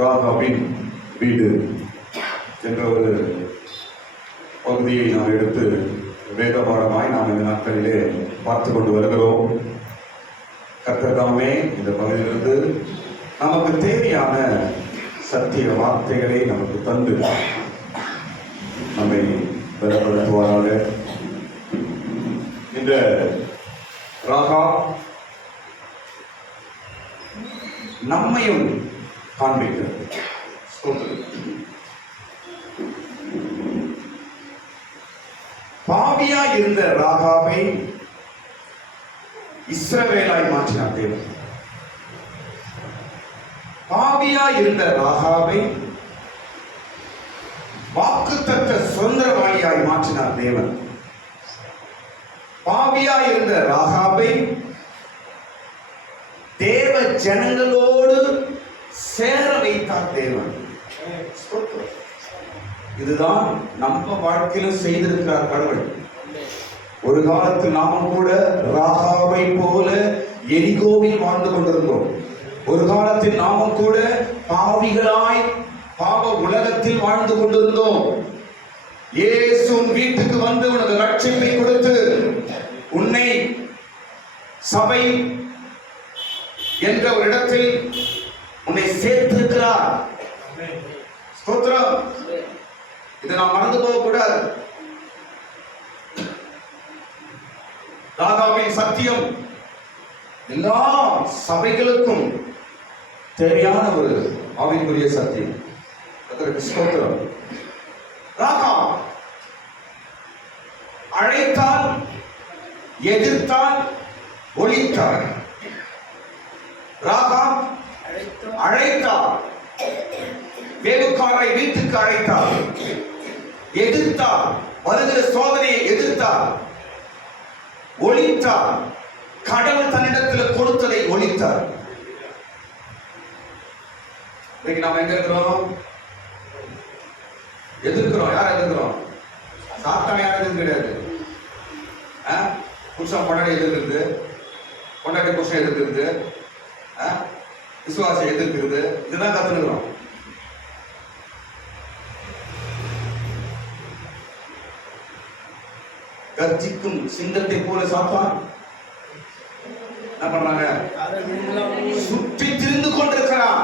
ராகாவின் வீடு என்ற ஒரு பகுதியை நாம் எடுத்து வேகபாடமாய் நாம் இந்த நாட்களிலே பார்த்து கொண்டு வருகிறோம். கர்த்தர் தாமே இந்த பகுதியிலிருந்து நமக்கு தேவையான சத்திய வார்த்தைகளை நமக்கு தந்து நம்மை பலப்படுத்துவாராக. இந்த ராகா நம்மையும் காண்பிக்கிறது. பாவியா இருந்த ராகாவை இஸ்ரவேலாய் மாற்றினார் தேவன். பாவியா இருந்த ராகாவை வாக்குத்தத்த சுதந்திரவாளியாய் மாற்றினார் தேவன். பாவியா இருந்த ராகாவை தேவ ஜனங்களோடு சேர வைத்தார் தேவன். இதுதான் நம்ம வாழ்க்கையிலும் செய்திருக்கிறார் கடவுள். ஒரு காலத்தில் நாமும் கூட ராகாவை போல எரிகோவில் வாழ்ந்து கொண்டிருந்தோம். ஒரு காலத்தில் நாமும் கூட பாவிகளாய் பாவ உலகத்தில் வாழ்ந்து கொண்டிருந்தோம். இயேசு வீட்டுக்கு வந்து உனக்கு ரட்சிப்பை கொடுத்து உன்னை சபை என்ற ஒரு இடத்தில் உன்னை சேர்த்திருக்கிறார். ஸ்தோத்திரம். இதை நாம் மறந்து போக கூடாது. ராகாவின் சத்தியம் எல்லா சபைகளுக்கும் தேவையான ஒரு ஆவிக்குரிய சத்தியம். அதற்கு ஸ்தோத்திரம். ராகா அழைத்தால், எதிர்த்தால், ஒழித்தார். ராகா அழைத்தார், வேவுக்காரை வீட்டுக்கு அழைத்தார், எதிர்த்தார், வருகிற சோதனையை எதிர்த்தார், ஒழித்தார், கடவுள் தன்னிடத்தில் கொடுத்ததை ஒழித்தார். இன்னைக்கு நாம் எங்க இருக்கிறோம்? எதிர்க்கிறோம். யார் எதிர்க்கிறோம்? சாத்தான் யார் எதிர்க்க கிடையாது. புருஷன் பொண்டாட்டி எதிர்க்கிறது, பொண்டாட்டி புருஷன் எதிர்க்கிறது, விசுவாசம் எதிர்க்கிறது, இதுதான் கத்துக்கிறோம். கர்ஜிக்கும் சிங்கத்தை போல சாத்தான் என்ன பண்றாங்க? சுற்றி திரிந்து கொண்டிருக்கிறான்.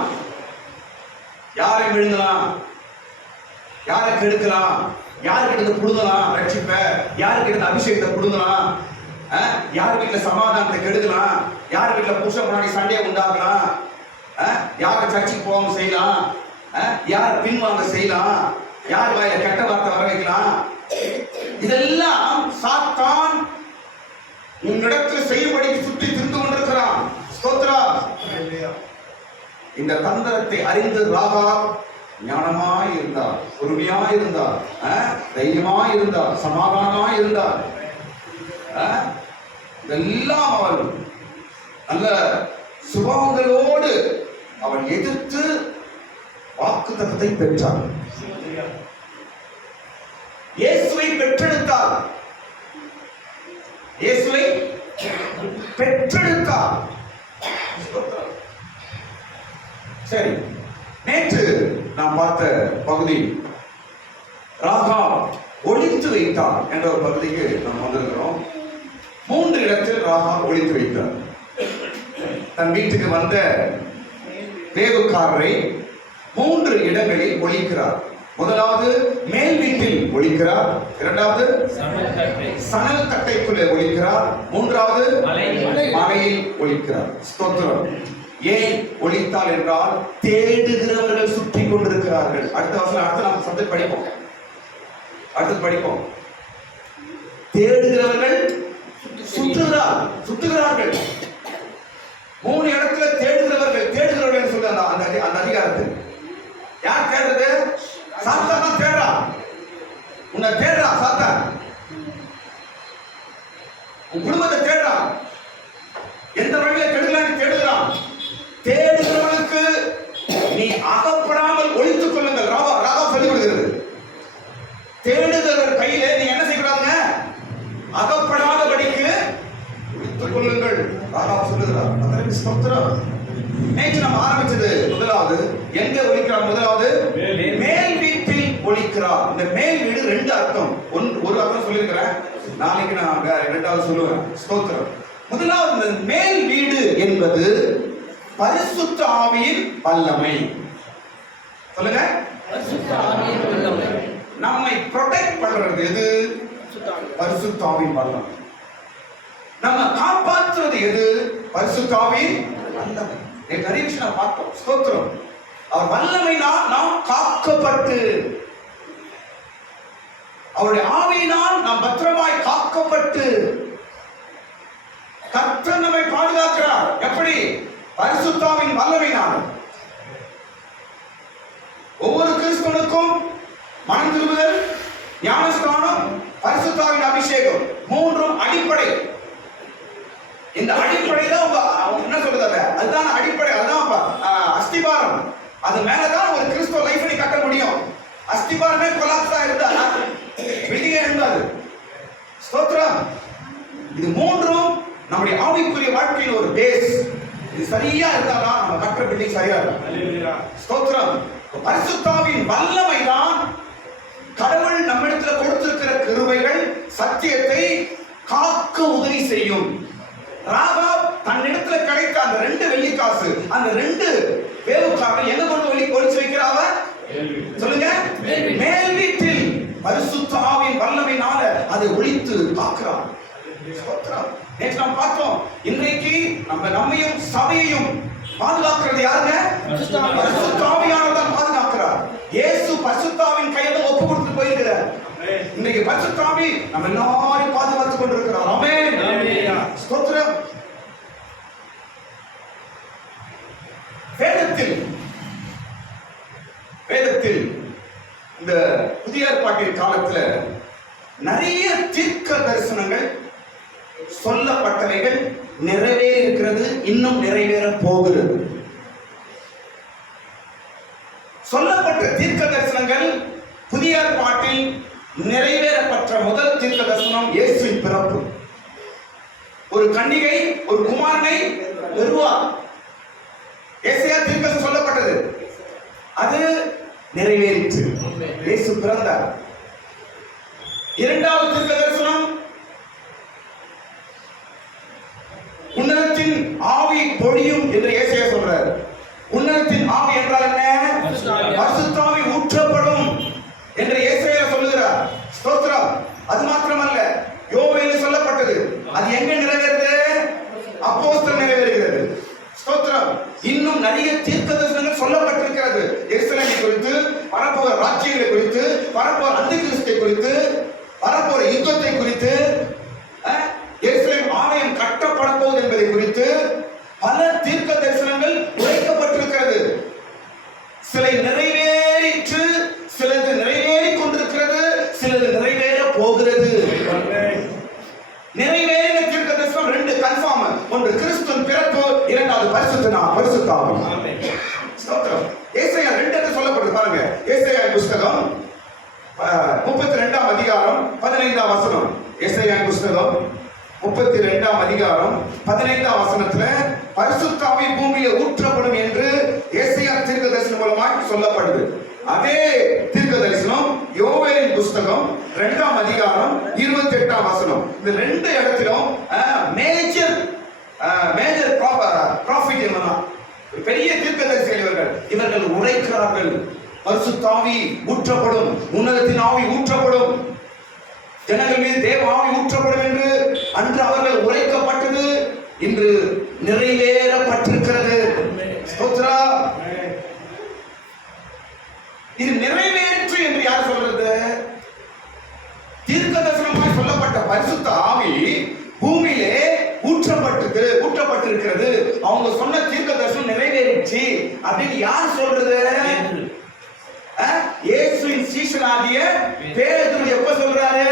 யாரை விழுங்கலாம், யாரை கெடுக்கலாம், யாருக்கிட்ட புடுங்கலாம் ரட்சிப்ப, யாருக்கிட்ட அபிஷேகத்தை புடுங்கலாம், யார் வீட்டுல சமாதானத்தை கெடுக்கலாம், யார் வீட்டுல புருஷன் முன்னாடி சண்டையை உண்டாக்கலாம், யாரை சர்ச்சைக்கு போகாம செய்யலாம், யார் பின்வாங்க செய்யலாம், யார் வாயில கெட்ட வார்த்தை வர வைக்கலாம். இதெல்லாம் சாத்தான் உன்னிடத்தில் செய்யும்படிக்கு சுற்றி திரிந்து கொண்டிருக்கிறான். ஸ்தோத்திரா. இந்த தந்திரத்தை அறிந்து ராகா ஞானமாய் இருந்தார், பொறுமையாய் இருந்தார், தைரியமாய் இருந்தார், சமாதானமாய் இருந்தார். இதெல்லாம் அவள் நல்ல சுபாவங்களோடு அவள் எதிர்த்து வாக்குத்தத்தத்தை பெற்றார். இயேசுவை பெற்றெடுத்தார். இயேசுவை பெற்றெடுத்தார். சரி, நேற்று நாம் பார்த்த பகுதி ராகா ஒளித்து வைத்தார் என்ற ஒரு பகுதிக்கு நாம் வந்திருக்கிறோம். 3 இடத்தில் ராகா ஒளித்து வைத்தார். தன் வீட்டுக்கு வந்த வேவுக்காரரை 3 இடங்களில் ஒழிக்கிறார். முதலாவது மேல் வீட்டில் ஒழிக்கிறார், இரண்டாவது சணல் தட்டைக்குள்ளே ஒழிக்கிறார், மூன்றாவது மலையில் ஒழிக்கிறார். ஸ்தோத்திரம். ஏன் ஒழித்தால் என்றால் தேடுகிறவர்கள் சுற்றி கொண்டிருக்கிறார்கள். அடுத்த வருஷம் அடுத்த நாம் சப்ஜெக்ட் படிப்போம். அடுத்து படிப்போம். தேடுகிறவர்கள் சுற்றுகிறார்கள். 3 இடத்துல தேடுகிறவர்கள் சொல்ற அந்த அதிகாரத்தில் யார் தேடுறது? சாத்தான் தான் தேடுறான். உன்னை தேடுறான் சாத்தான். உன் குடும்பத்தை தேடுறான். எந்த வழியில கெடுக்கலான்னு தேடுகிறான். தேடுகிறவனுக்கு நீ அகப்படாமல் ஒழித்துக் கொள்ளுங்கள். ராகா சொல்லிக் கொடுக்கிறது. தேடுகிறவர் கையில நீ என்ன செய்யக்கூடாதுங்க? அகப்படாதபடிக்கு ஒழித்துக் கொள்ளுங்கள். ராகா சொல்லுகிறார். ஸ்தோத்திரம். நேற்று நம்ம ஆரம்பிச்சது முதலாவது எங்க ஒலிக்கிறார்? முதலாவது மேல் வீட்டில் ஒலிக்கிறார். இந்த மேல் வீடு ரெண்டு அர்த்தம். ஒரு அர்த்தம் சொல்லியிருக்கிறேன், நாளைக்கு நான் இரண்டாவது சொல்லுவேன். ஸ்தோத்திரம். முதலாவது இந்த மேல் வீடு என்பது பரிசுத்த ஆவியின் வல்லமை. சொல்லுங்க, நம்மை ப்ரொடெக்ட் பண்றது எது? பரிசுத்த ஆவியின் வல்லமை. நம்ம காப்பாற்றுறது எது? பரிசுத்த ஆவியின் வல்லமை. நிறைய விஷயம் பார்த்தோம். ஸ்தோத்திரம். அவர் வல்லமையினால் நாம் காக்கப்பட்டு, அவருடைய ஆவியினால் நாம் பத்திரமாய் காக்கப்பட்டு, கர்த்தர் நம்மை பாதுகாக்கிறார். எப்படி? பரிசுத்த ஆவியின் வல்லமையினால். ஒவ்வொரு கிறிஸ்தவனுக்கும் மனம் திரும்புதல், ஞானஸ்நானம், பரிசுத்த ஆவியின் அபிஷேகம், மூன்றும் அடிப்படை. இந்த அடிப்படை தான் என்ன சொல்றது? அதுதான் அடிப்படை, அதுதான் அஸ்திபாரம். அது மேலதான் ஒரு கிறிஸ்துவ லைஃப் நீ கட்ட முடியும். அஸ்திபாரமே கொலாப்ஸா இருந்தா பில்டிங்கே இருந்தாது. ஸ்தோத்திரம். இது மூன்றும் நம்முடைய ஆவிக்குரிய வாழ்க்கையின் ஒரு பேஸ். இது சரியா இருந்தாதான் நம்ம கட்டுற பில்டிங் சரியா இருக்கும். ஸ்தோத்திரம். பரிசுத்த ஆவியின் வல்லமை தான் கடவுள் நம்மிடத்துல கொடுத்திருக்கிற கிருபைகள், சத்தியத்தை காக்க உதவி செய்யும். ராகாப் தன்னிடத்துல கிடைத்த அந்த 2 வெள்ளிக்காசு, அந்த 2 வேவுக்காரர்கள் எங்க கொண்டு ஒளிச்சு வைக்கிறாவ? சொல்லுங்க, மேல் வீட்டில் பரிசுத்த ஆவியின் வல்லமையினால அதை ஒளித்து காக்கிறார். நேற்று நாம் பார்த்தோம். இன்றைக்கு நம்மையும் சபையையும் பாதுகாக்கிறது யாருங்க? பரிசுத்த ஆவியானவர் தான் பாதுகாக்கிறார். இயேசு பரிசுத்த ஆவியின் கையில ஒப்பு கொடுத்து போயிருக்கிறார். இன்னைக்கு பரிசுத்த ஆவி நம்ம எல்லாரையும் பாதுகாத்துக் கொண்டிருக்கிறார். ஆமென். ஸ்தோத்திரம். வேதத்தில் இந்த புதிய ஏற்பாட்டின் காலத்துல நிறைய தீர்க்க தரிசனங்கள் சொல்லப்பட்டவைகள் நிறைவேறி இருக்கிறது, இன்னும் நிறைவேற போகிறது. சொல்லப்பட்ட தீர்க்க தரிசனங்கள் புதிய ஏற்பாட்டில் நிறைவேறப்பட்ட முதல் தீர்க்க தரிசனம் இயேசுவின் பிறப்பு. ஒரு கன்னிகை ஒரு குமாரனை பெறுவார். ஏசாயா தீர்க்கதரிசனம் சொல்லப்பட்டது, அது நிறைவேறிற்று. இயேசு பிறந்தார். இரண்டாவது தீர்க்க தரிசனம் உன்னதத்தின் ஆவி பொழியும் என்று ஏசாயா சொல்றார். உன்னதத்தின் ஆவி என்றால் என்ன? பரிசுத்த ஆவி ஊற்றப்படும் என்று ஏசாயா சொல்லுகிறார். ஸ்தோத்திரம். அது மாத்திரமல்ல, யோவேலில் சொல்லப்பட்டது, அது எங்க நிறைவேறுது? அப்போஸ்தலர் நிறைவேறுகிறது. ஸ்தோத்திரம். இன்னும் நிறைய தீர்க்க தரிசனங்கள் சொல்லப்பட்டிருக்கிறது. எருசலேமை குறித்து, வரப்போகிற ராஜ்யங்களை குறித்து, வரப்போகிற அந்திகிறிஸ்தை குறித்து, வரப்போகிற யுத்தத்தை குறித்து, எருசலேம் ஆலயம் கட்டப்பட போகுது என்பதை குறித்து பல தீர்க்க தரிசனங்கள் உரைக்கப்பட்டிருக்கிறது. சில நிறைவேறிற்று, சிலது நிறைவேறிக் கொண்டிருக்கிறது, சிலது நிறைவேற போகிறது. நிறைவேறின தீர்க்க தரிசனம் 2 கன்ஃபார்ம். ஒன்று கிறிஸ்துவின் பிறப்பு, இரண்டாவது பரிசுத்த ஆவி. ஸ்தோத்திரம். ஏசாயா 2 சொல்லப்படுது பாருங்க. ஏசாயா புத்தகம் 32ஆம் அதிகாரம் 15ஆம் வசனம். ஏசாயா புத்தகம் 32ஆம் அதிகாரம் 15ஆம் வசனத்துல பரிசுத்த ஆவி பூமியில ஊற்றப்படும் என்று ஏசாயா தீர்க்க தரிசனம் மூலமாக சொல்லப்படுது. அதே தீர்க்க தரிசனம் யோவேலின் புத்தகம் 2ஆம் அதிகாரம் 28ஆம் வசனம். இந்த 2 இடத்திலும் மேஜர் ப்ராஃபிட் என்னன்னா, பெரிய தீர்க்கதரிசிகள் இவர்கள் உரைக்கிறார்கள். பரிசுத்த ஆவி ஊற்றப்படும், உன்னதத்தின் ஆவி ஊற்றப்படும், ஜனங்கள் மீது தேவ ஆவி ஊற்றப்படும் என்று அன்று அவர்கள் உரைக்கப்பட்டது, இன்று நிறைவேறப்பட்டிருக்கிறது. ஸ்தோத்திரம். இது நிறைவேற்று என்று யார் சொல்றது? தீர்க்க தரிசனமாய் சொல்லப்பட்ட பரிசுத்த ஆவி பூமியிலே ஊற்றப்பட்டிருக்கிறது. அவங்க சொன்ன தீர்க்க தரிசனம் நிறைவேறிச்சு அப்படின்னு யார் சொல்றது? இயேசுவின் சீஷனாகிய பேதுரு எப்ப சொல்றாரு?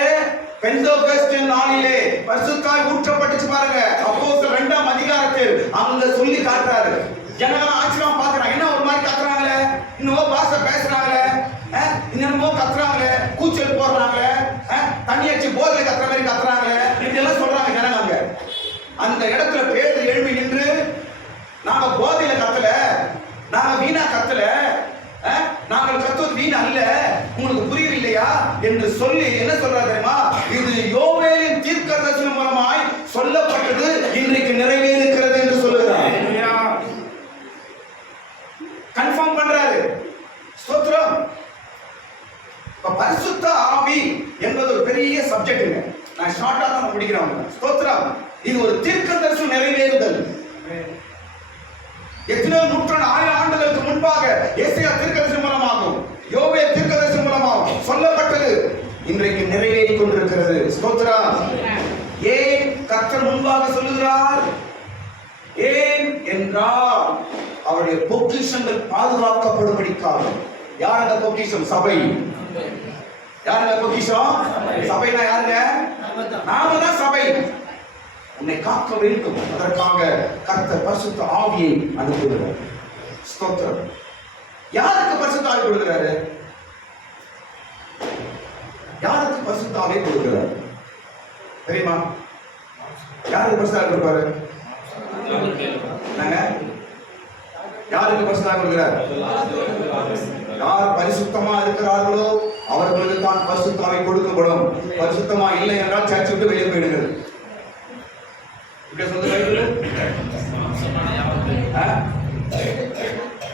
பெந்தோகஸ்து நாளிலே பரிசுத்த ஆவி ஊற்றப்பட்டுச்சு பாருங்க. அப்போஸ்தலர் 2ஆம் அதிகாரத்தில் அங்க சொல்லி காட்டுறாரு. ஜனங்கள் ஆச்சரியமா பார்க்கறாங்க. என்ன ஒரு மாதிரி கத்துறாங்களே, இன்னும் பாஷை பேசுறாங்களே, இன்னமும் கத்துறாங்களே, கூச்சல் போடுறாங்களே, தண்ணி அடிச்சு போர்ல கத்துற மாதிரி கத்துறாங்களே, இதெல்லாம் சொல்றாங்க ஜனங்க. அந்த இடத்துல பேதுரு எழுப்பி நின்று, நாங்க போதையில நாங்க வீணா கத்தல, நாங்கள் கத்துவது வீண் அல்ல, உங்களுக்கு புரியவில்லையா என்று சொல்லி என்ன சொல்றாரு தெரியுமா? இது யோவேலின் தீர்க்கதரிசனம் மூலமாய் சொல்லப்பட்டது இன்றைக்கு நிறைவேறுகிறது என்று சொல்லுகிறார். கன்ஃபார்ம் பண்றாரு. ஸ்தோத்திரம். பரிசுத்த ஆவி என்பது ஒரு பெரிய சப்ஜெக்ட். நான் ஷார்ட்டா தான் முடிக்கிறேன். ஸ்தோத்திரம். இது ஒரு தீர்க்கதரிசனம் நிறைவேறுதல். எத்தனை நூற்றாண்டு 1000 ஆண்டுகளுக்கு முன்பாக ஏசாயா தீர்க்கதரிசனம் மூலமாகவும் யோவேல் தீர்க்கதரிசனம் மூலமாகவும் சொல்லப்பட்டது இன்றைக்கு நிறைவேறிக் கொண்டிருக்கிறது. ஸ்தோத்திரம். ஏன் கர்த்தர் முன்பாக சொல்லுகிறார்? ஏன் என்றால் அவருடைய பொக்கிஷங்கள் பாதுகாக்கப்படும்படிக்காக. யார் அந்த பொக்கிஷம்? சபை. யார் அந்த பொக்கிஷம்? சபைனா யாருங்க? நாம தான் சபை. உன்னை காக்க வேண்டும். அதற்காக கர்த்தர் பரிசுத்த ஆவியை அனுப்புகிறார். ஸ்தோத்திரம். யாருக்கு பரிசுத்த ஆவி கொடுக்கிறாரு? யாருக்கு பரிசுத்த ஆவியை கொடுக்கிறார் தெரியுமா? யாருக்கு பரிசுத்த ஆவி கொடுப்பாரு? நாங்க யாருக்கு பரிசுத்த ஆவி கொடுக்கிறார்? யார் பரிசுத்தமா இருக்கிறார்களோ அவர்களுக்கு தான் பரிசுத்த ஆவி கொடுக்கப்படும். பரிசுத்தமா இல்லை என்றால் சர்ச்சை விட்டு வெளியே போயிடுங்கள்.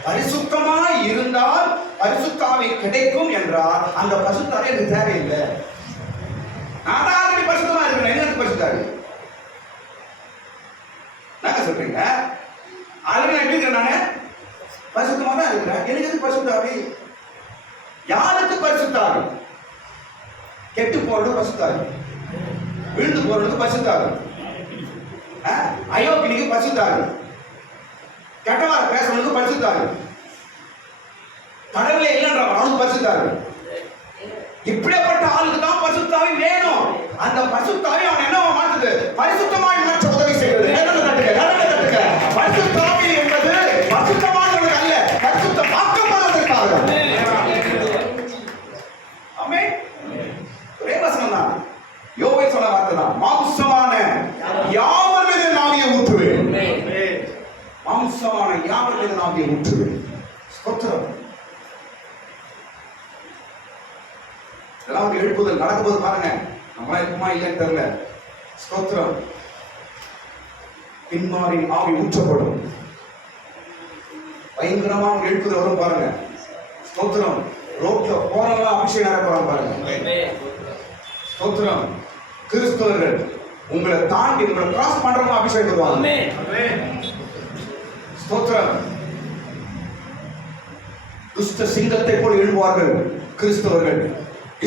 பரிசுத்தமா இருந்தால் பரிசுத்தாவி கிடைக்கும் என்றால் அந்த பரிசுத்தாவி எனக்கு தேவையில்லை. நான் ஆல்ரெடி பரிசுத்தமா இருக்கிறேன். என்ன பரிசுத்தாவி? நாங்க சொல்றீங்க ஆல்ரெடி எப்படி இருக்கிறேன்? நானு பரிசுத்தமா தான் இருக்கிறேன். எனக்கு எது பரிசுத்தாவி? யாருக்கு பரிசுத்தாவி? கெட்டு போறது பரிசுத்தாவி, விழுந்து போறது பரிசுத்தாவி, அயோக்கியனுக்கு பரிசுத்தாவி, கெட்டவாறு பேசுறவனுக்கு பரிசுத்தாவி, கடவுளே இல்லைன்றவன் அவனுக்கு பரிசுத்தாவி. இப்படிப்பட்ட ஆளுக்கு தான் பரிசுத்தாவி வேணும். அந்த பரிசுத்தாவி அவன் என்ன மாற்றுது? பரிசுத்தமாய் மாற்ற உதவி செய்வது. பரிசுத்தாவி என்பது பரிசுத்தமானவர்கள் அல்ல, பரிசுத்தமாக்கப்படுவதற்காக. ஆமென். ஒரே வசனம் தான். யோவேல் சொன்ன வார்த்தை தான். மாம்சமான யாவர் மீது ஆவியை ஊற்றுவேன். மாம்சமான யாவர் மீது ஆவியை ஊற்றுவேன். ஸ்தோத்திரம். இதெல்லாம் எழுப்புதல் நடக்கும்போது பாருங்க. நம்மளா இருக்குமா இல்லைன்னு தெரியல. ஸ்தோத்திரம். பின்மாரின் ஆவி ஊற்றப்படும். பயங்கரமான எழுப்புதல் வரும் பாருங்க. ஸ்தோத்திரம். ரோட்ல போறவங்க அபிஷேகம் நடக்கிறாங்க பாருங்க. ஸ்தோத்திரம். கிறிஸ்தவர்கள் உங்களை தாண்டி உங்களை கிராஸ் பண்றவங்க அபிஷேகம் வருவாங்க. ஸ்தோத்திரம். துஷ்ட சிங்கத்தை போல எழுவார்கள் கிறிஸ்தவர்கள்,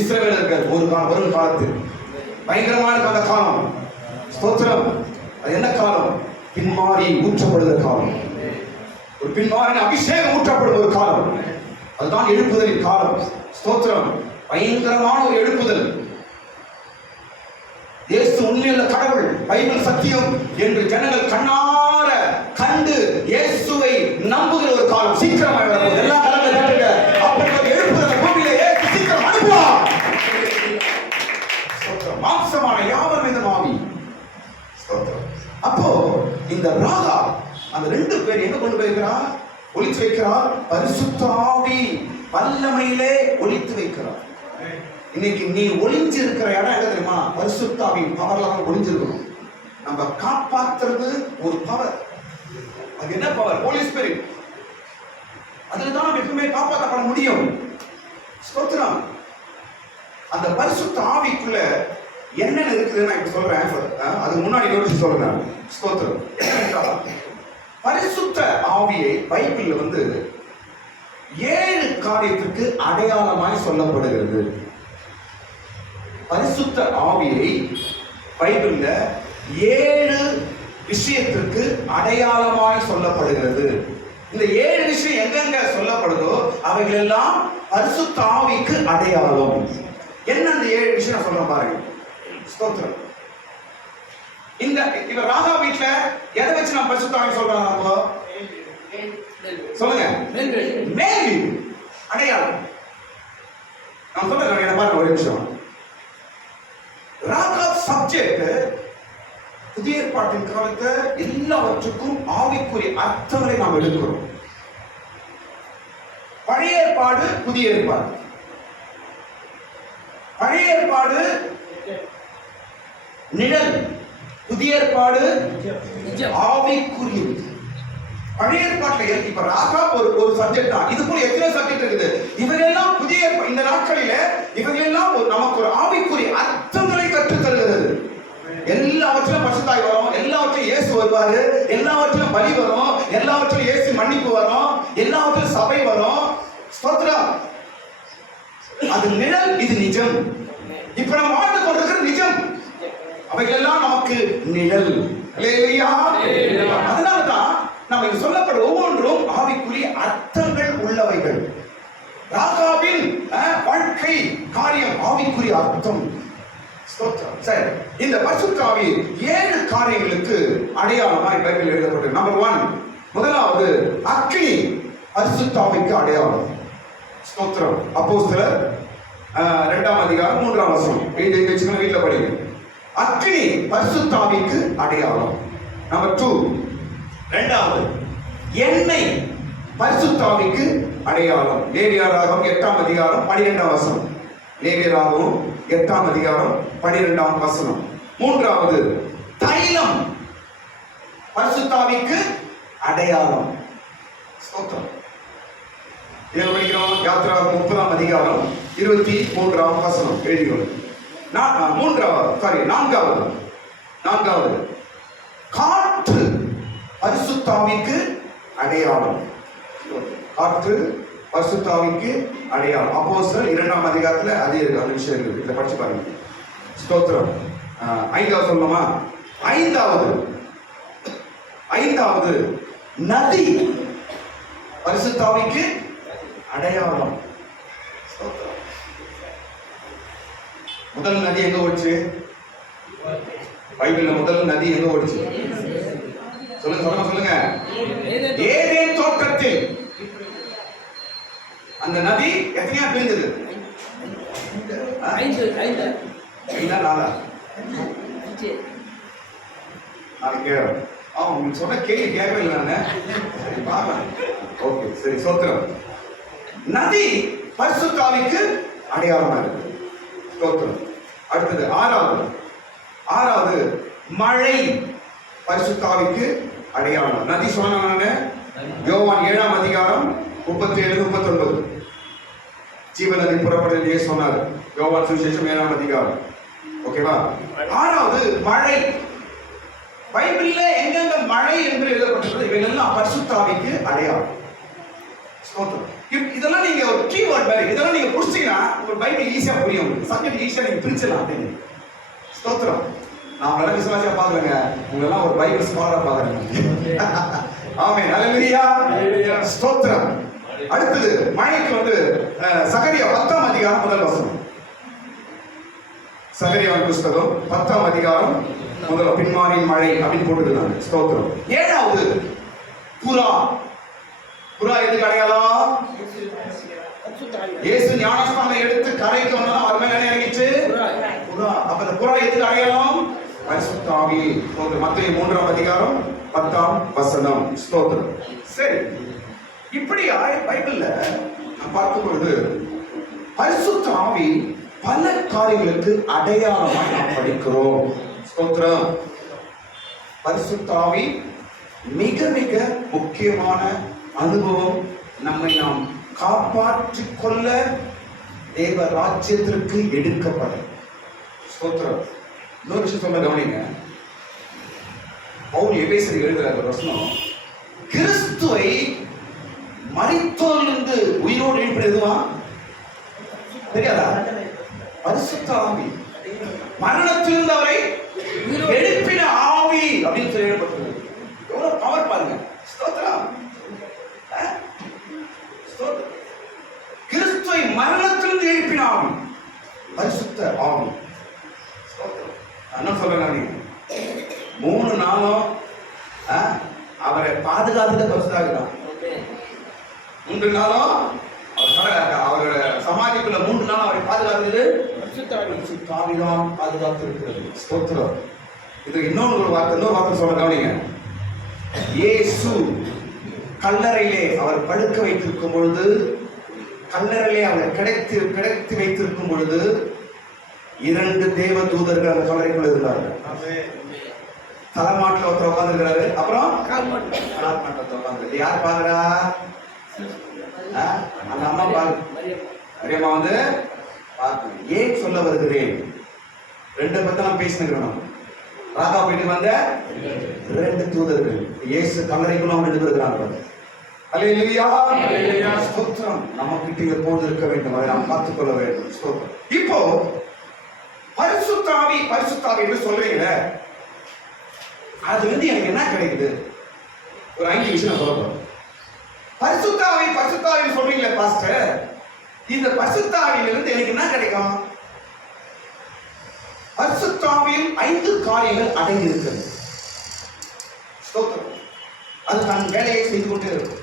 இஸ்ரவேலர்கள். ஒரு வரும் காலத்தில் பயங்கரமான அந்த காலம். ஸ்தோத்திரம். அது என்ன காலம்? பின்மாறி ஊற்றப்படுகிற காலம். ஒரு பின்மாறின அபிஷேகம் ஊற்றப்படும் ஒரு காலம். அதுதான் எழுப்புதலின் காலம். ஸ்தோத்திரம். பயங்கரமான ஒரு எழுப்புதல். இயேசு உண்மையுள்ள கடவுள், பைபிள் சத்தியம் என்று ஜனங்கள் கண்ணார கண்டு இயேசுவை நம்புகிற ஒரு காலம் சீக்கிரமாக வரப்போகுது. எல்லா கடவுளை கேட்டுங்க. அப்படி எழுப்புதல் பூமியிலே இயேசு சீக்கிரம் அனுப்புவார். மாம்சமான யாவர் மீது ஆவி. அப்போ இந்த ராகா அந்த 2 பேர் எங்க கொண்டு போயிருக்கிறார்? ஒளித்து வைக்கிறார். பரிசுத்த ஆவி வல்லமையிலே ஒளித்து வைக்கிறார். இன்னைக்கு நீ ஒளிஞ்சு இருக்கிற இடம் எங்க தெரியுமா? பரிசுத்த ஆவியின் பவர்ல தான் ஒளிஞ்சிருக்கணும். நம்ம காப்பாற்றுறது ஒரு பவர். அது என்ன பவர்? ஹோலி ஸ்பிரிட். அதுல தான் நம்ம எப்பவுமே காப்பாற்றப்பட முடியும். ஸ்தோத்திரம். அந்த பரிசுத்த ஆவிக்குள்ள என்னென்ன இருக்குதுன்னு நான் இப்ப சொல்றேன். அதுக்கு முன்னாடி யோசிச்சு சொல்றேன். ஸ்தோத்திரம். பரிசுத்த ஆவியை பைபிள்ல 7 காரியத்துக்கு அடையாளமாய் சொல்லப்படுகிறது. பரிசுத்த ஆவியை பைபிள்ல 7 விஷயத்திற்கு அடையாளமாய் சொல்லப்படுகிறது. இந்த 7 விஷயம் எங்கெங்க சொல்லப்படுதோ அவைகள் எல்லாம் பரிசுத்த ஆவிக்கு அடையாளம். என்ன அந்த 7 விஷயம் சொல்ற பாருங்க. ஸ்தோத்திரம். இந்த இவர் ராகா வீட்ல எதை வச்சு நான் பரிசுத்த ஆவி சொல்றாங்க? அப்போ சொல்லுங்க. மேல் அடையாளம். நான் சொல்றேன், என்ன பாருங்க ஒரு நிமிஷம். ராகா சப்ஜெக்ட் புதிய ஏற்பாட்டின் காலத்தை எல்லாவற்றுக்கும் ஆவிக்குரிய அர்த்தங்களை நாம் எடுக்கிறோம். ஏற்பாடு புதிய ஏற்பாடு. பழைய ஏற்பாடு நிழல், புதிய ஏற்பாடு ஆவிக்குரியது. பழைய ஏற்பாட்டில் இப்ப ராகாப் ஒரு சப்ஜெக்ட் தான். இது போல எத்தனை சப்ஜெக்ட் இருக்குது. இவரெல்லாம் புதிய இந்த நாட்களில இவர்களெல்லாம் நமக்கு ஒரு ஆவிக்குரிய அர்த்தங்களை கற்றுத் தருகிறது. எல்லாவற்றிலும் பரிசுத்தாய் வரும், எல்லாவற்றிலும் இயேசு வருவாரு, எல்லாவற்றிலும் பலி வரும், எல்லாவற்றிலும் இயேசு மன்னிப்பு வரும், எல்லாவற்றிலும் சபை வரும். ஸ்தோத்திரம். அது நிழல், இது நிஜம். இப்ப நம்ம வாழ்ந்து கொண்டிருக்கிற நிஜம். அவைகள் எல்லாம் நமக்கு நிழல். அல்லேலூயா. அதனால்தான் நம்ம இங்க சொல்லப்பட ஒவ்வொன்றும் ஆவிக்குரிய அர்த்தங்கள் உள்ளவைகள். ராகாபின் வாழ்க்கை காரியம் ஆவிக்குரிய அர்த்தம். சரி, இந்த பரிசுத்த ஆவி 7 காரியங்களுக்கு அடையாளமாய் பைபிள் எழுதப்பட்டது. நம்பர் 1, முதலாவது அக்கினி பரிசுத்த ஆவிக்கு அடையாளம். ஸ்தோத்திரம். அப்போஸ்தலர் 2ஆம் அதிகாரம் 3ஆம் வசனம் எழுதி வச்சுக்கணும், வீட்டில் படிங்க. அக்கினி பரிசுத்த ஆவிக்கு அடையாளம். நம்பர் 2, இரண்டாவது எண்ணெய் பரிசுத்த ஆவிக்கு அடையாளம். லேவியராகமம் 8ஆம் அதிகாரம் 12ஆம் வசனம். லேவியராகமம் 8ஆம் அதிகாரம் 12ஆம் வசனம். மூன்றாவது தைலம் பரிசுத்த ஆவிக்கு அடையாளம். ஸ்தோத்திரம். இதை படிக்கிறோம். யாத்திராகமம் 30ஆம் அதிகாரம் 23ஆம் வசனம் எழுதிக்கொள்ளும். நான்காவது காற்று பரிசுத்த ஆவிக்கு அடையாளம். காற்று பரிசுத்த ஆவிக்கு அடையாளம். அப்போஸ்தலர் 2ஆம் அதிகாரத்துல அதே இருக்கு, அந்த விஷயம் இருக்கு. இதை படிச்சு பாருங்க. ஸ்தோத்திரம். 5வது சொல்லணுமா? ஐந்தாவது நதி பரிசுத்த ஆவிக்கு அடையாளம். முதல் நதி எங்க ஓடிச்சு? பைபிள்ல முதல் நதி எங்க ஓடிச்சு? சொல்லுங்க. ஏதேன் தோட்டத்தில் அந்த நதி எத்தனையா பிரிந்தது? 5 4 உங்களுக்கு சொன்ன கேள்வி கேட்கவே இல்லை நானு. சரி பாருங்க. ஓகே சரி. ஸ்தோத்திரம். நதி பரிசுத்த ஆவிக்கு அடையாளமா இருக்கு. ஸ்தோத்திரம். அடுத்தது ஆறாவது மழை பரிசுத்த ஆவிக்கு அடையாளம். நதி சொன்னாங்க யோவான் 7ஆம் அதிகாரம் 37-39. ஜீவ நதி புறப்படுதல் இயேசு சொன்னார். யோவான் சுவிசேஷம் 7ஆம் அதிகாரம். ஓகேவா? 6வது மழை. பைபிள்ல எங்கெங்க மழை என்று எழுதப்பட்டிருக்கிறது இவைகளெல்லாம் பரிசுத்த ஆவிக்கு அடையாளம். ஸ்தோத்திரம். இதெல்லாம் நீங்க ஒரு கீவேர்ட் மாதிரி இதெல்லாம் நீங்க புடிச்சீங்கன்னா உங்க பைபிள் ஈஸியா புரியும். சப்ஜெக்ட் ஈஸியா நீங்க பிரிச்சலாம் அப்படின்னு. ஸ்தோத்திரம். நான் வள விசுவாசியா பாக்குறேங்க, உங்களெல்லாம் ஒரு பைபிள் ஸ்காலரா பாக்குறேங்க. ஆமென். ஹல்லேலூயா. ஸ்தோத்திரம். அடுத்தது மழைக்கு சகரியா 10ஆம் அதிகாரம் 1 வசனம். சகரியாவின் புஸ்தகம் 10ஆம் அதிகாரம் 1 பின்மாரின் மழை அப்படின்னு போட்டுருக்காங்க. ஸ்தோத்திரம். 7வது புறா எதுக்கு அடையாளம்? இயேசு ஞானஸ்நானம் எடுத்து கரைக்கு வந்தா அவர் மேல என்ன இறங்கிச்சு? புறா. அப்ப அந்த புறா எதுக்கு அடையாளம்? பரிசுத்த ஆவி. மத்தேயு 3ஆம் அதிகாரம் 10ஆம் வசனம். ஸ்தோத்திரம். சரி, இப்படியா பைபிள்ல நான் பார்க்கும் பொழுது பரிசுத்த ஆவி பல காரியங்களுக்கு அடையாளமாக நாம் படிக்கிறோம். ஸ்தோத்திரம். பரிசுத்த ஆவி மிக மிக முக்கியமான அனுபவம். நம்மை நாம் காப்பாற்றிக் கொள்ள தேவ ராஜ்யத்திற்கு எடுக்கப்பட. ஸ்தோத்திரம். இன்னொரு விஷயம் சொல்ல கவனிங்க. பவுல் எபேசியர் எழுதுகிற ஒரு வசனம், கிறிஸ்துவை மரித்தோரிலிருந்து உயிரோடு எழுப்பினதுவா தெரியாதா? பரிசுத்த ஆவி. மரணத்திலிருந்து அவரை எழுப்பின ஆவி அப்படின்னு சொல்லி எழுதப்பட்டிருக்கு. எவ்வளவு பவர் பாருங்க. ஸ்தோத்திரம். கிறிஸ்துவை மரணத்திலிருந்து எழுப்பின ஆவி பரிசுத்த ஆவி. என்ன சொல்றேன், 3 நாளும் அவரை பாதுகாத்துட்டு பரிசுத்தாகிறான். 3 நாளும் அவரோட சமாதிக்குள்ள 3 நாள் அவரை பாதுகாத்தது பரிசுத்தாவிதான் பாதுகாத்து இருக்கிறது. ஸ்தோத்திரம். இது இன்னொரு வார்த்தை சொல்ல கவனிங்க. இயேசு கல்லறையிலே அவர் படுக்க வைத்திருக்கும் பொழுது கல்லறையிலே அவரை கிடைத்து வைத்திருக்கும் பொழுது 2 தேவ தூதர்கள் அந்த கல்லறைக்குள்ள இருந்தார்கள். தலைமாட்டில் ஒருத்தர் உட்காந்துருக்கிறாரு, அப்புறம் உட்காந்து யார் பாக்குறா? அந்த அம்மா பாரு, மரியம்மா வந்து பார்க்கணும். ஏன் சொல்ல வருகிறேன்? 2 பத்தி நம்ம பேசினுக்கிறோம். ராகா போயிட்டு வந்த 2 தூதர்கள் இயேசு கல்லறைக்குள்ள 2 பேர் இருக்கிறாங்க. அல்லேலூயா, அல்லேலூயா, ஸ்தோத்திரம். நமக்கு எப்போது இருக்க வேண்டும், அதை நாம் காத்துக்கொள்ள வேண்டும். ஸ்தோத்திரம். இப்போ பரிசுத்த ஆவி என்று சொல்றீங்களே, அது வந்து எனக்கு என்ன கிடைக்குது? ஒரு 5 விஷயம் சொல்றோம். பரிசுத்த ஆவி சொல்றீங்களே பாஸ்டர், இந்த பரிசுத்த ஆவியிலிருந்து எனக்கு என்ன கிடைக்கும்? பரிசுத்த ஆவியில் 5 காரியங்கள் அடங்கி இருக்கிறது. ஸ்தோத்திரம். அது தன் வேலையை செய்து கொண்டே இருக்கும்.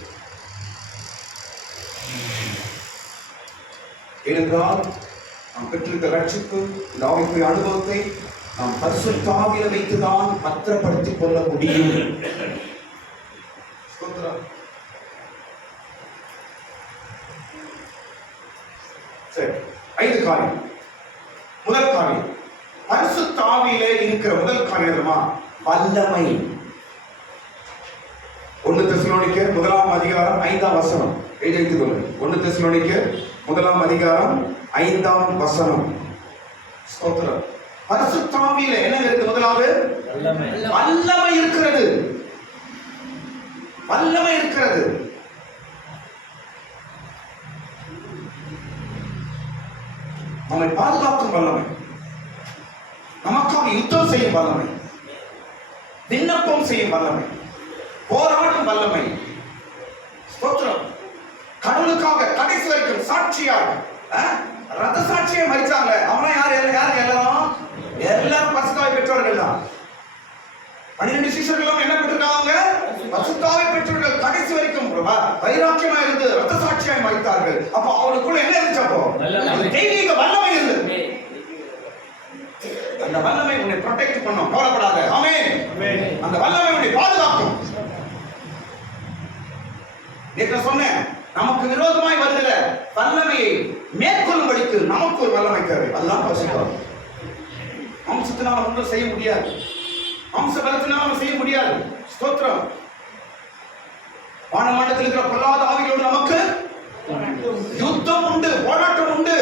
ஏனென்றால் நாம் பெற்றிருக்க ரட்சிப்பு, இந்த ஆவிக்குரிய அனுபவத்தை நாம் பரிசுத்த ஆவியில வைத்துதான் பத்திரப்படுத்திக் கொள்ள முடியும். சரி, 5 காரியம். முதல் காரியம், பரிசுத்த ஆவியிலே இருக்கிற முதல் காரியமா வல்லமை. 1 தெசலோனிக்கேயர் 1ஆம் அதிகாரம் 5ஆம் வசனம் எழுதி வைத்துக் கொள்ளுங்கள். 1 தெசலோனிக்கேயர் 1ஆம் அதிகாரம் 5ஆம் வசனம். ஸ்தோத்திரம். பரிசுத்த ஆவியிலே என்ன இருக்கு? முதலாவது வல்லமை இருக்கிறது. வல்லமை இருக்கிறது. நம்மை பாதுகாக்கும் வல்லமை, நமக்காக யுத்தம் செய்யும் வல்லமை, விண்ணப்பம் செய்யும் வல்லமை, போராடும் வல்லமை. ஸ்தோத்திரம். கடவுளுக்காக கடைசி வரைக்கும் சாட்சியாக, ரத்த சாட்சியை மறிச்சாங்க. அவனா யார்? எல்லாரும் பரிசுத்தாவை பெற்றவர்கள் தான். 12 சிஷ்யர்களும் என்ன பெற்றிருக்காங்க? பரிசுத்தாவை பெற்றவர்கள். கடைசி வரைக்கும் வைராக்கியமா இருந்து ரத்த சாட்சியாய் மறித்தார்கள். அப்ப அவளுக்குள்ள என்ன இருந்துச்சு? அப்போ தெய்வீக வல்லமை இருந்தது. அந்த வல்லமை உன்னை ப்ரொடெக்ட் பண்ணும், கவலைப்படாத. ஆமென். அந்த வல்லமை உன்னை பாதுகாக்கும். நேற்று சொன்னேன், நமக்கு விரோதமாய் வருகிற வல்லமையை மேற்கொள்ளும்படிக்கு நமக்கு ஒரு வல்லமை தேவை. அதுதான் பரிசுத்தம். மாம்சத்தினால் ஒன்றும் செய்ய முடியாது, மாம்ச பலத்தினால் செய்ய முடியாது. ஸ்தோத்திரம். வானமண்டலத்தில் இருக்கிற பொல்லாத ஆவிகளோடு நமக்கு யுத்தம் உண்டு, போராட்டம் உண்டு.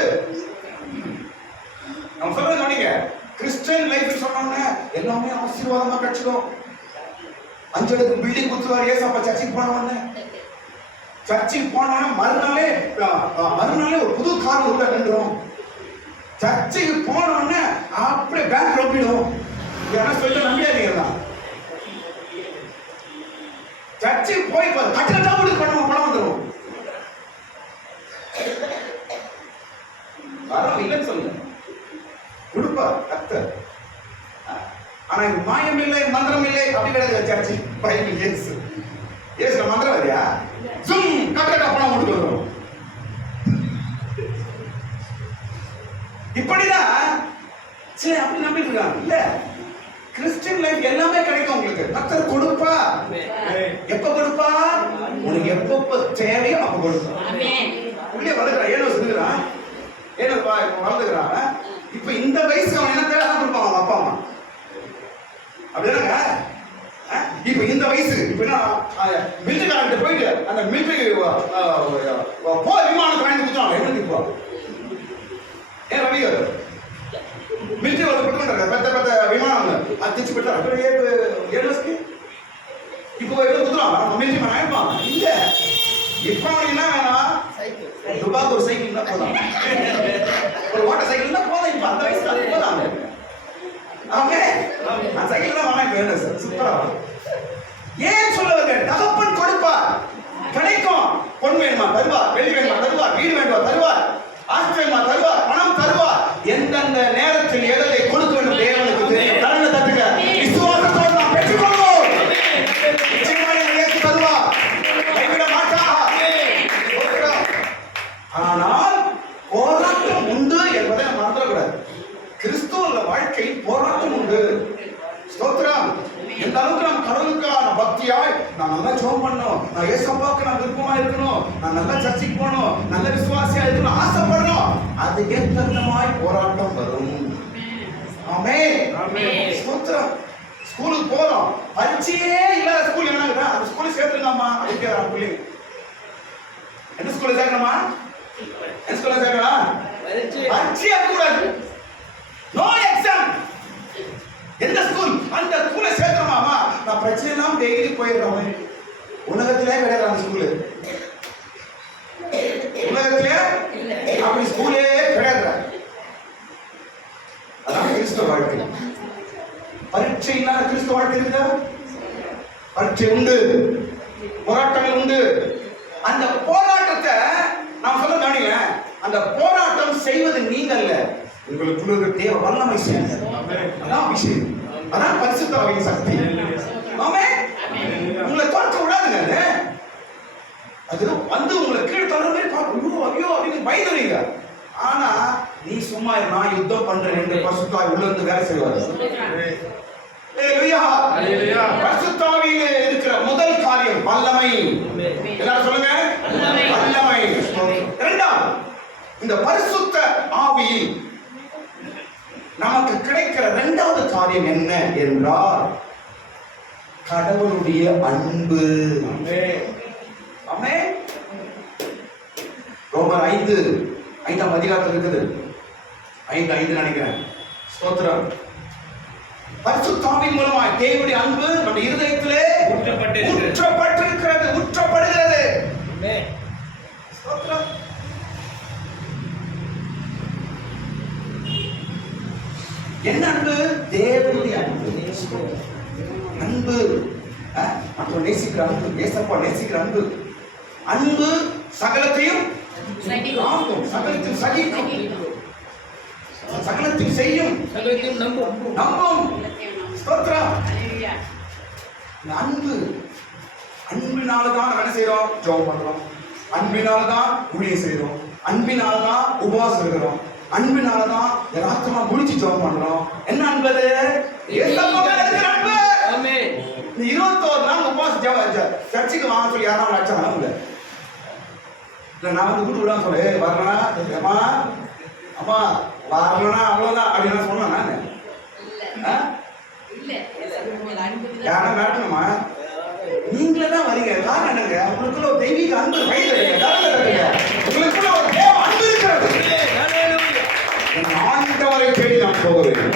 நம்ம சொல்றது கவனிங்க. கிறிஸ்டியன் லைஃப் சொன்னோம்னா எல்லாமே ஆசீர்வாதமா கிடைச்சிடும். 5 அடுக்கு பில்டிங் குத்துவார் ஏசப்பா சர்ச்சுக்கு போனவொன்னே. சர்ச்சுக்கு போனோன்னா மறுநாளே ஒரு புது கார் உள்ள நின்றுடும். சர்ச்சுக்கு போனோடனே அப்படியே பேங்க் ரொம்பிடும். என்ன சொல்லிட்டு நம்பியாதீங்க. சர்ச்சுக்கு போய் கட்டணம் பண்ணுவோம், பணம் வந்துடும். வரம் இல்லைன்னு சொல்லுங்க, கொடுப்பா கர்த்தர். ஆனா இது மாயம் இல்லை, மந்திரம் இல்லை, அப்படி கிடையாது. சர்ச்சு பைபிள் இயேசு மந்திரம் வரியா சும் கட்டண பணம் கொண்டு வரும். இப்படிதான் சரி அப்படி நம்பிட்டு இருக்காங்க. இல்ல, கிறிஸ்டியன் லைஃப் எல்லாமே கிடைக்கும் உங்களுக்கு. கர்த்தர் கொடுப்பா. எப்ப கொடுப்பா? உனக்கு எப்ப தேவையோ அப்ப கொடுப்பா. உள்ளே வளர்க்குறான், 7 வருஷம் இருக்கிறான், 7 வளர்ந்துக்கிறான். இப்ப இந்த வயசு அவன் என்ன தேவை கொடுப்பான் அவங்க அப்பா அம்மா. அப்படிதாங்க. இப்ப இந்த வயசு இப்ப என்ன மிலிட்டரிக்காரன் போயிட்டு அந்த மிலிட்டரி போர் விமானத்தை வாங்கி கொடுத்தாங்க. எப்படி இப்போ ஏன் ரவி மிலிட்டரி ஒரு பெற்ற விமானம் அத்திச்சு பெற்றாங்க. 7 வருஷத்துக்கு இப்போ எவ்வளவு குத்துறான் மிலிட்டரி மேன் ஆயிடுவான். இல்ல, இப்ப என்ன வேணாம், துபாக்கு ஒரு சைக்கிள் தான் போதும், ஒரு ஓட்ட சைக்கிள் தான் போதும். இப்ப அந்த வயசுல அது போதாங்க. அந்த சைக்கிள் தான் வாங்க வேணும் சார். சூப்பரா. ஏன் சொல்லுவாங்க? தகப்பன் கொடுப்பார், கிடைக்கும். பொன் வேணுமா தருவார், வெள்ளி வேணுமா தருவார், வீடு வேணுமா தருவார், ஆஸ்தி வேணுமா தருவார், பணம் தருவார். எந்தெந்த நேரத்தில் எதை கொடுக்க வேண்டும் தேவனுக்கு தெரியும். கடனை தட்டுங்க, விசுவாசத்தோடு நாம் பெற்றுக்கொள்வோம். நிச்சயமாக இயேசு தருவார், கைவிட மாட்டார். ஆனால் போராட்டம் உண்டு என்பதை நாம் மறந்துடக்கூடாது. கிறிஸ்துவ வாழ்க்கை போராட்டம் உண்டு. ஸ்தோத்திரம். எந்த அளவுக்கு நாம் கடவுளுக்கான பக்தியாய் நான் நல்லா ஜெபம் பண்ணோம், நான் ஏசப்பாவுக்கு நான் விருப்பமா இருக்கணும், நான் நல்லா சர்ச்சைக்கு போகணும், நல்ல விசுவாசியா இருக்கணும் ஆசைப்படணும். அது ஏற்றமாய் போராட்டம் வரும். ஆமென். ஸ்தோத்திரம். ஸ்கூலுக்கு போறோம், பரீட்சையே இல்லாத ஸ்கூல் என்னங்கடா, அந்த ஸ்கூல்ல சேர்த்துருங்கம்மா அப்படிங்கிற பிள்ளைங்க. எந்த ஸ்கூல்ல சேர்க்கணுமா? எந்த ஸ்கூல்ல சேர்க்கலாம்? பரீட்சையே கூடாது, நோ எக்ஸாம். எந்த ஸ்கூல்? அந்த ஸ்கூல்ல சேர்க்கணுமாமா? நான் பிரச்சனை எல்லாம் டெய்லி போயிடுறோம். உலகத்திலே கிடையாது அந்த ஸ்கூலு, உலகத்திலே அப்படி ஸ்கூலே கிடையாது. அதான் கிறிஸ்தவ வாழ்க்கை. பரீட்சை இல்லாத கிறிஸ்தவ வாழ்க்கை இருக்குதா? பரீட்சை உண்டு, போராட்டங்கள் உண்டு. அந்த போராட்டத்தை நான் சொல்ல கவனிங்க, அந்த போராட்டம் செய்வது நீங்க அல்ல, உங்களுக்குள்ள தேவ வல்லமை செய்யுங்க. அதான் விஷயம், அதான் பரிசுத்த ஆவியின் சக்தி. ஆமென். உங்களை தோற்க விடாதுங்க. அது வந்து உங்களை கீழே தள்ளுறதே பார்க்க ஐயோ அப்படின்னு பயந்துறீங்க. ஆனா நீ சும்மா நான் யுத்தம் பண்றேன் என்று பரிசுத்த ஆவி உள்ள இருந்து வேலை செய்வாரு. ஹalleluya. பரிசுத்த ஆவியிலே இருக்கிற முதல் காரியம் வல்லமை. எல்லாரும் சொல்லுங்க, வல்லமை. இரண்டாவது, இந்த பரிசுத்த ஆவியில் நமக்கு கிடைக்கிற இரண்டாவது காரியம் என்ன என்றால் கடவுளுடைய அன்பு. ஆமென். ரோமர் 5:5 அதிகாரத்தில் இருக்குது. 5:5 நினைக்கிறேன். ஸ்தோத்திரம். பரிசுத்த ஆவியின் மூலமாய் தேவனுடைய அன்பு நம்முடைய இருதயத்திலே ஊற்றப்பட்டிருக்கிறது, ஊற்றப்படுகிறது. ஆமென். ஸ்தோத்திரம். என்ன அன்பு? தேவனுடைய அன்பு. அன்பு மற்றவரை நேசிக்கிற அன்பு, ஏசப்பா நேசிக்கிற அன்பு. அன்பு சகலத்தையும் தாங்கும், சகலத்தையும் சகிக்கும், சகலத்தையும் செய்யும், சகலத்தையும் நம்பும். ஸ்தோத்திரம். அன்பு, அன்பினாலதான் என்ன செய்யறோம்? ஜெபம் பண்றோம். அன்பினாலதான் ஊழியம் செய்யறோம். அன்பினாலதான் உபவாசம் இருக்கிறோம். அன்பினாலதான் ராத்திரமா குளிச்சு ஜெபம் பண்றோம். என்ன அன்பது? அன்பு. ஆமென். 21 நாள் உபவாசம் சர்ச்சுக்கு வாங்க சொல்லி யாராவது அடிச்சாங்க இல்ல, நான் வந்து கூட்டு விடாம சொல்லு வரலனா அம்மா அம்மா வரலனா அவ்வளவுதான் அப்படின்னு சொன்னேன் நான். யாரும் மிரட்டணுமா? நீங்களே தான் வரீங்க. காரணம் என்னங்க? உங்களுக்குள்ள ஒரு தெய்வீக அன்பு உங்களுக்குள்ள ஒரு தேவ அன்பு இருக்கிறது. என் ஆண்டவரை தேடி நான் போகிறேன்.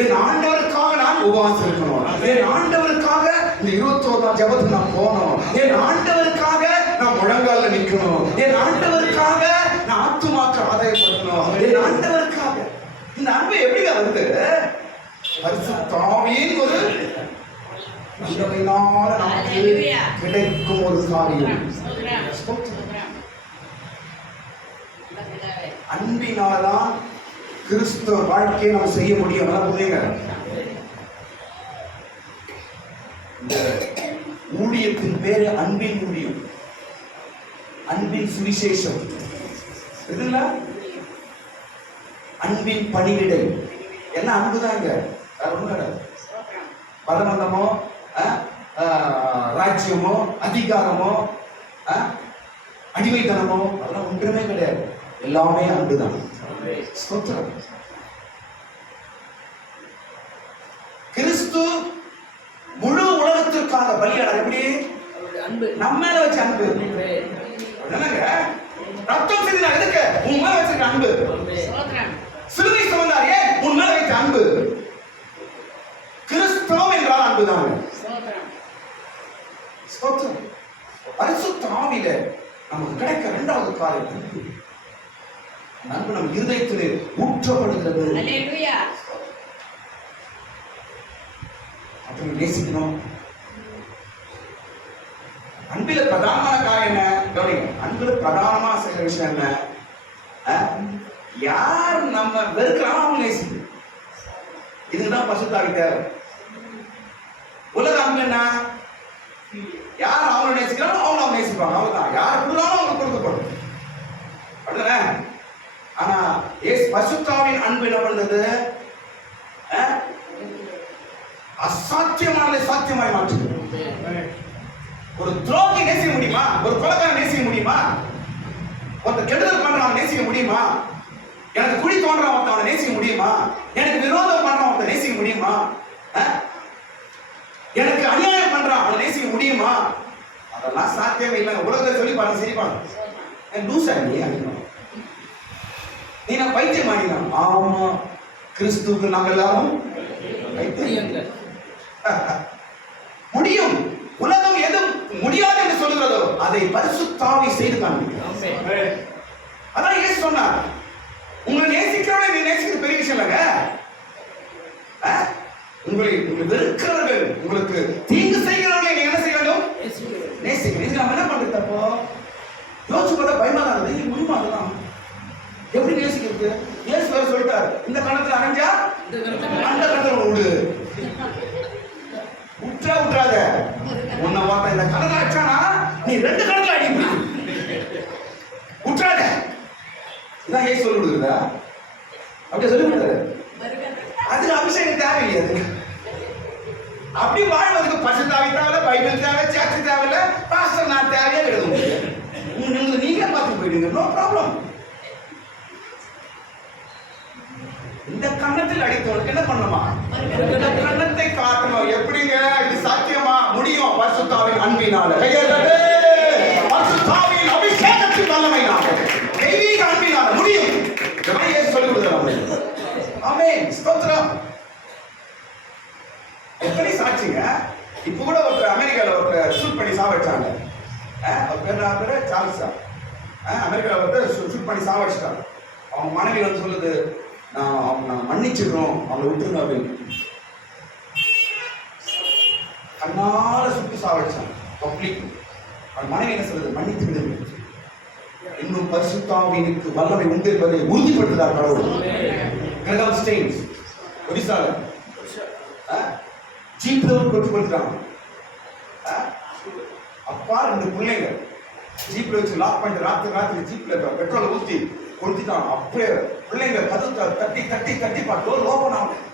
என் ஆண்டவருக்காக நான் உபவாசம் இருக்கணும். என் ஆண்டவருக்காக இந்த 21 ஜெபத்துக்கு நான் போகணும். என் ஆண்டவருக்காக நான் முழங்கால நிக்கணும். என் ஆண்டவருக்காக நான் ஆத்துமாக்க ஆதாயப்படுத்தணும். என் ஆண்டவருக்காக. இந்த அன்பு எப்படிங்க வருது? பரிசுத்த ஆவியின் ஒரு வல்லமையினால நமக்கு கிடைக்கும் ஒரு காரியம். அன்பினால்தான் கிறிஸ்தவ வாழ்க்கையை நம்ம செய்ய முடியும். புரியுங்க? இந்த ஊழியத்தின் பேரு அன்பின் ஊழியம், அன்பின் சுவிசேஷம். இதுல அன்பின் பணிவிடை என்ன அன்புதாங்க. பலமந்தமோ ராஜ்யமோ அதிகாரமோ அடிமைத்தனமோ அதெல்லாம் ஒன்றுமே கிடையாது. எல்லாமே அன்புதான். கிறிஸ்து முழு உலகத்திற்காக பலியானார். எப்படி? நம்ம மேல வச்ச அன்பு. ரத்தம் சிந்தினார். எதுக்கு? உன் மேல வச்சிருக்க அன்பு. சிலுவை சுமந்தார். ஏன்? உன் மேல வைத்த அன்பு. கிறிஸ்தவம் என்றால் அன்புதான். பரிசுத்த ஆவியில நமக்கு கிடைக்க இரண்டாவது காரியம் அன்பு. அன்பு நம் இருதயத்திலே ஊற்றப்படுகிறது. அப்படி நேசிக்கணும். அன்பில பிரதானமான காரியம் என்ன? கவனிங்க. அன்புல பிரதானமா செய்யற விஷயம் என்ன? யார் நம்ம வெறுக்கிறானோ அவங்க நேசிக்கணும். இதுதான் பரிசுத்த ஆவி தேவை. உலக அன்பு என்ன? யார் அவங்களை நேசிக்கிறானோ அவங்க நேசிப்பாங்க. அவ்வளவுதான். யார் கொடுத்தாலும் அவங்க கொடுக்கப்படும். அப்படிதானே? ஆனா பரிசுத்த ஆவியின் அன்பு என்ன பண்றது? அசாத்தியமானதை சாத்தியமாய் மாற்றுது. ஒரு துரோகி நேசிக்க முடியுமா? ஒரு கொலைக்காரன் நேசிக்க முடியுமா? ஒருத்தர் கெடுதல் பண்றவன் நேசிக்க முடியுமா? எனக்கு குழி தோன்றவன் அவனை நேசிக்க முடியுமா? எனக்கு விரோதம் பண்றவன் அவனை நேசிக்க முடியுமா? எனக்கு அநியாயம் பண்றான் அவனை நேசிக்க முடியுமா? அதெல்லாம் சாத்தியமே இல்லை. உலகத்தை சொல்லி பாருங்க, சிரிப்பாங்க. லூசா நீ அடிக்கணும், நீ நான் பைத்தியம் ஆடினான். ஆமா, கிறிஸ்துவுக்கு நாங்கள் எல்லாரும் பைத்தியம். முடியும். உலகம் எது முடியாது என்று சொல்கிறதோ அதை பரிசுத்த ஆவி செய்து காண்பிக்கிறார். அதான் இயேசு சொன்னார், உங்களை நேசிக்கிறவனை நீ நேசிக்கிறது பெரிய விஷயம் இல்லைங்க. உங்களை வெறுக்கிறவர்கள், உங்களுக்கு தீங்கு செய்கிறவர்களை நீங்க என்ன செய்ய வேண்டும்? நேசிக்க. நம்ம என்ன பண்றது? அப்போ யோசிச்சு பார்த்தா பயமா தான் இருக்குது. முடியுமா? அதுதான் எப்படி நேசிக்கிறது? இயேசு வேற சொல்லிட்டார், இந்த கணத்துல அரைஞ்சா அந்த கணத்துல விடு, விட்டுறாத. உன்னை வார்த்தை இந்த கணத்துல அடிச்சானா நீ 2 கணத்துல அடி, விட்டுறாத. இதான் இயேசு சொல்லி கொடுக்குறதா? அப்படியே சொல்லி கொடுக்குறாரு. அதுக்கு அபிஷேகம் தேவையில்லை. அதுக்கு அப்படி வாழ்வதற்கு பரிசுத்தாவி தேவையில்ல, பைபிள் தேவை, சர்ச்சு தேவையில்ல, பாஸ்டர் நான் தேவையே கிடையாது. நீங்களே பார்த்து போயிடுங்க, நோ ப்ராப்ளம். இந்த கண்ணத்தில் அடித்தவனுக்கு என்ன பண்ணணுமா? இந்த கண்ணத்தை காட்டணும். எப்படிங்க இது சாத்தியமா? முடியும். பரிசுத்தாவின் அன்பினால, பரிசுத்தாவின் அபிஷேகத்தின் வல்லமையினால, தெய்வீக அன்பினால முடியும். இதெல்லாம் இயேசு சொல்லிக் கொடுக்கிறார். ஆமென், ஸ்தோத்திரம். எத்தனை சாட்சிங்க. இப்ப கூட ஒருத்தர் அமெரிக்கால ஒருத்தர் ஷூட் பண்ணி சாவடிச்சாங்க. அவர் பேர் சார்ல்ஸா. அமெரிக்கால ஒருத்தர் ஷூட் பண்ணி சாவடிச்சிட்டாங்க. அவங்க மனைவி வந்து சொல்லுது, நான் மன்னிச்சிடுறோம், அவங்களை விட்டுருங்க அப்படின்னு. கண்ணால சுட்டு சாவடிச்சாங்க பப்ளிக். அவன் மனைவி என்ன சொல்லுது? மன்னித்து விடுங்க. இன்னும் பரிசுத்தாவினுக்கு வல்லமை உண்டு என்பதை உறுதிப்படுத்துகிறார் கடவுள். கிரகம் ஸ்டெயின்ஸ் ஒரிசால ஜீப்ல கொண்டு கொடுத்துட்டாங்க. அப்பா 2 பிள்ளைங்க ஜீப்ல வச்சு லாக் பண்ணிட்டு ராத்திரி ஜீப்ல பெட்ரோலை ஊற்றி கொடுத்துட்டான். அப்படியே பிள்ளைங்க கதவு தட்டி தட்டி தட்டி டோர் ஓபன் ஆகும்.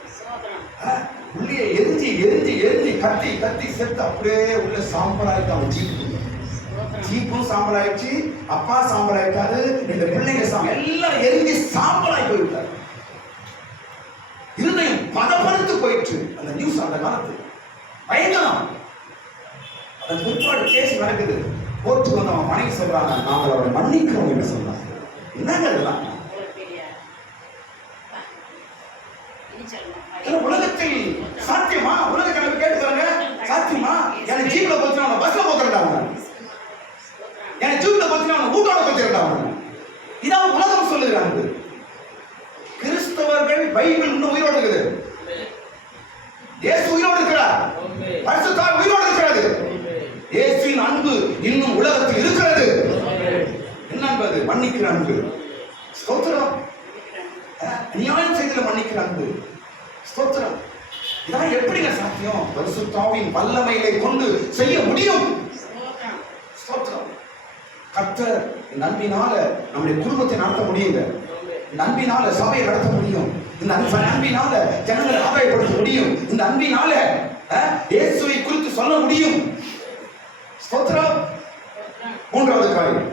உள்ளே எரிஞ்சு எரிஞ்சு எரிஞ்சு கத்தி கத்தி செத்து அப்படியே உள்ள சாம்பல் ஆயிட்டாங்க. ஜீப்பும் சாம்பல் ஆயிடுச்சு, அப்பா சாம்பல் ஆயிட்டாரு, 2 பிள்ளைங்க எல்லாம் எரிஞ்சு சாம்பல் ஆகி போயிட்டாரு. இருதயம் பதப்படுத்து போயிடுச்சு. அந்த நியூஸ் அந்த காலத்து பயங்கரம். அந்த பிற்பாடு கேஸ் நடக்குது. கோர்ட்டுக்கு வந்து அவன் மனைவி சொல்றாங்க, நாங்கள் அவரை மன்னிக்கிறோம் என்று சொன்னாங்க. என்னங்க இதெல்லாம்? உலகத்தில் சாத்தியமா? உலகத்தில் கேட்டுக்கிறாங்க, சாத்தியமா? எனக்கு ஜீப்ல போச்சுன்னா அவனை பஸ்ல போத்துறாங்க, எனக்கு ஜீப்ல போச்சுன்னா அவனை வீட்டோட போத்துறாங்க. இதான் உலகம் சொல்லுகிறாங்க. கிறிஸ்தவர்கள் பைபிள் இன்னும் உயிரோடு இருக்குது. இயேசு உயிரோடு இருக்கிறார், பரிசுத்தாவி உயிரோடு இருக்கிறது. இயேசுவின் அன்பு இன்னும் உலகத்தில் இருக்கிறது. என்ன என்பது? மன்னிக்கிற அன்பு. ஸ்தோத்திரம். நியாயம் செய்தல மன்னிக்கிற அன்பு. ஸ்தோத்திரம். இதான் எப்படிங்க சாத்தியம்? பரிசுத்தாவின் வல்லமையை கொண்டு செய்ய முடியும். ஸ்தோத்திரம். கர்த்தர் இந்த அன்பினால நம்முடைய குடும்பத்தை நடத்த முடியுங்க. இந்த அன்பினால சபையை நடத்த முடியும். இந்த அன்பினால ஜனங்களை ஆதாயப்படுத்த முடியும். இந்த அன்பினால இயேசுவை குறித்து சொல்ல முடியும். ஸ்தோத்திரம். 3வது காரியம்,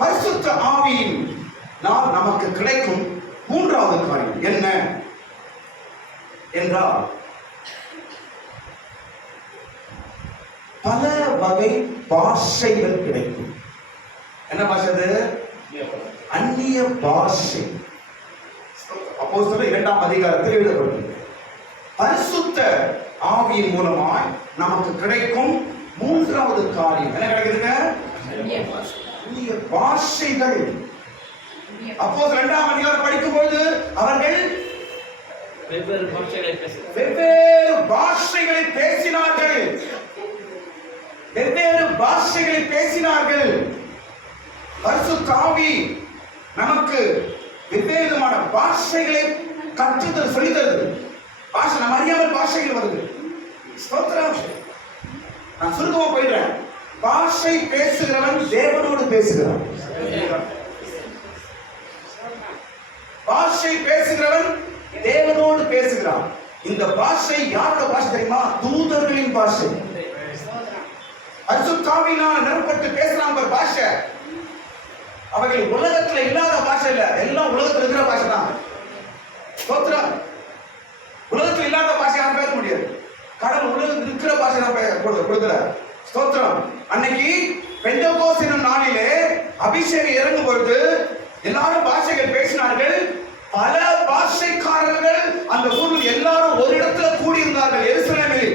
பரிசுத்த ஆவியின் நமக்கு கிடைக்கும் 3வது காரியம் என்ன என்றால், பல வகை பாஷைகள் கிடைக்கும். என்ன பாஷை அது? அந்நிய பாஷை. அப்போஸ்தலர் 2ஆம் அதிகாரத்தில் எழுதப்பட்டது. பரிசுத்த ஆவியின் மூலமாய் நமக்கு கிடைக்கும் 3வது காரியம் என்ன கிடைக்குதுங்க? அந்நிய பாஷைகள். அப்போஸ்தலர் 2ஆம் அதிகாரம் படிக்கும்போது அவர்கள் வெவ்வேறு பாஷைகளை பேசினார்கள். வெவ்வேறு பாஷைகளை பேசினார்கள். பரிசுத்த ஆவி நமக்கு வெவ்வேறு விதமான பாஷைகளை கற்றுத்தல் சொல்லி தருது. பாஷை நம்ம அறியாமல் பாஷைகள் வருது. ஸ்தோத்திரம். நான் சுருக்கமா போயிடுறேன். பாஷை பேசுகிறவன் தேவனோடு பேசுகிறான். பாஷை பேசுகிறவன் தேவனோடு பேசுகிறான். இந்த பாஷை யாரோட பாஷை தெரியுமா? தூதர்களின் பாஷை. பரிசுத்தாவியினால் நிரப்பப்பட்டு பேசுறாங்க ஒரு பாஷை. அவைகள் உலகத்துல இல்லாத பாஷை இல்ல, எல்லாம் உலகத்துல இருக்கிற பாஷை தான். ஸ்தோத்திரம். உலகத்துல இல்லாத பாஷை யாரும் பேச முடியாது. கடவுள் உலகத்தில் இருக்கிற பாஷை தான் கொடுக்கல. ஸ்தோத்திரம். அன்னைக்கு பெந்தெகோஸ்து என்னும் நாளிலே அபிஷேகம் இறங்கும் பொழுது எல்லாரும் பாஷைகள் பேசினார்கள். பல பாஷைக்காரர்கள் அந்த ஊரில் எல்லாரும் ஒரு இடத்துல கூடியிருந்தார்கள் எருசலேமில்.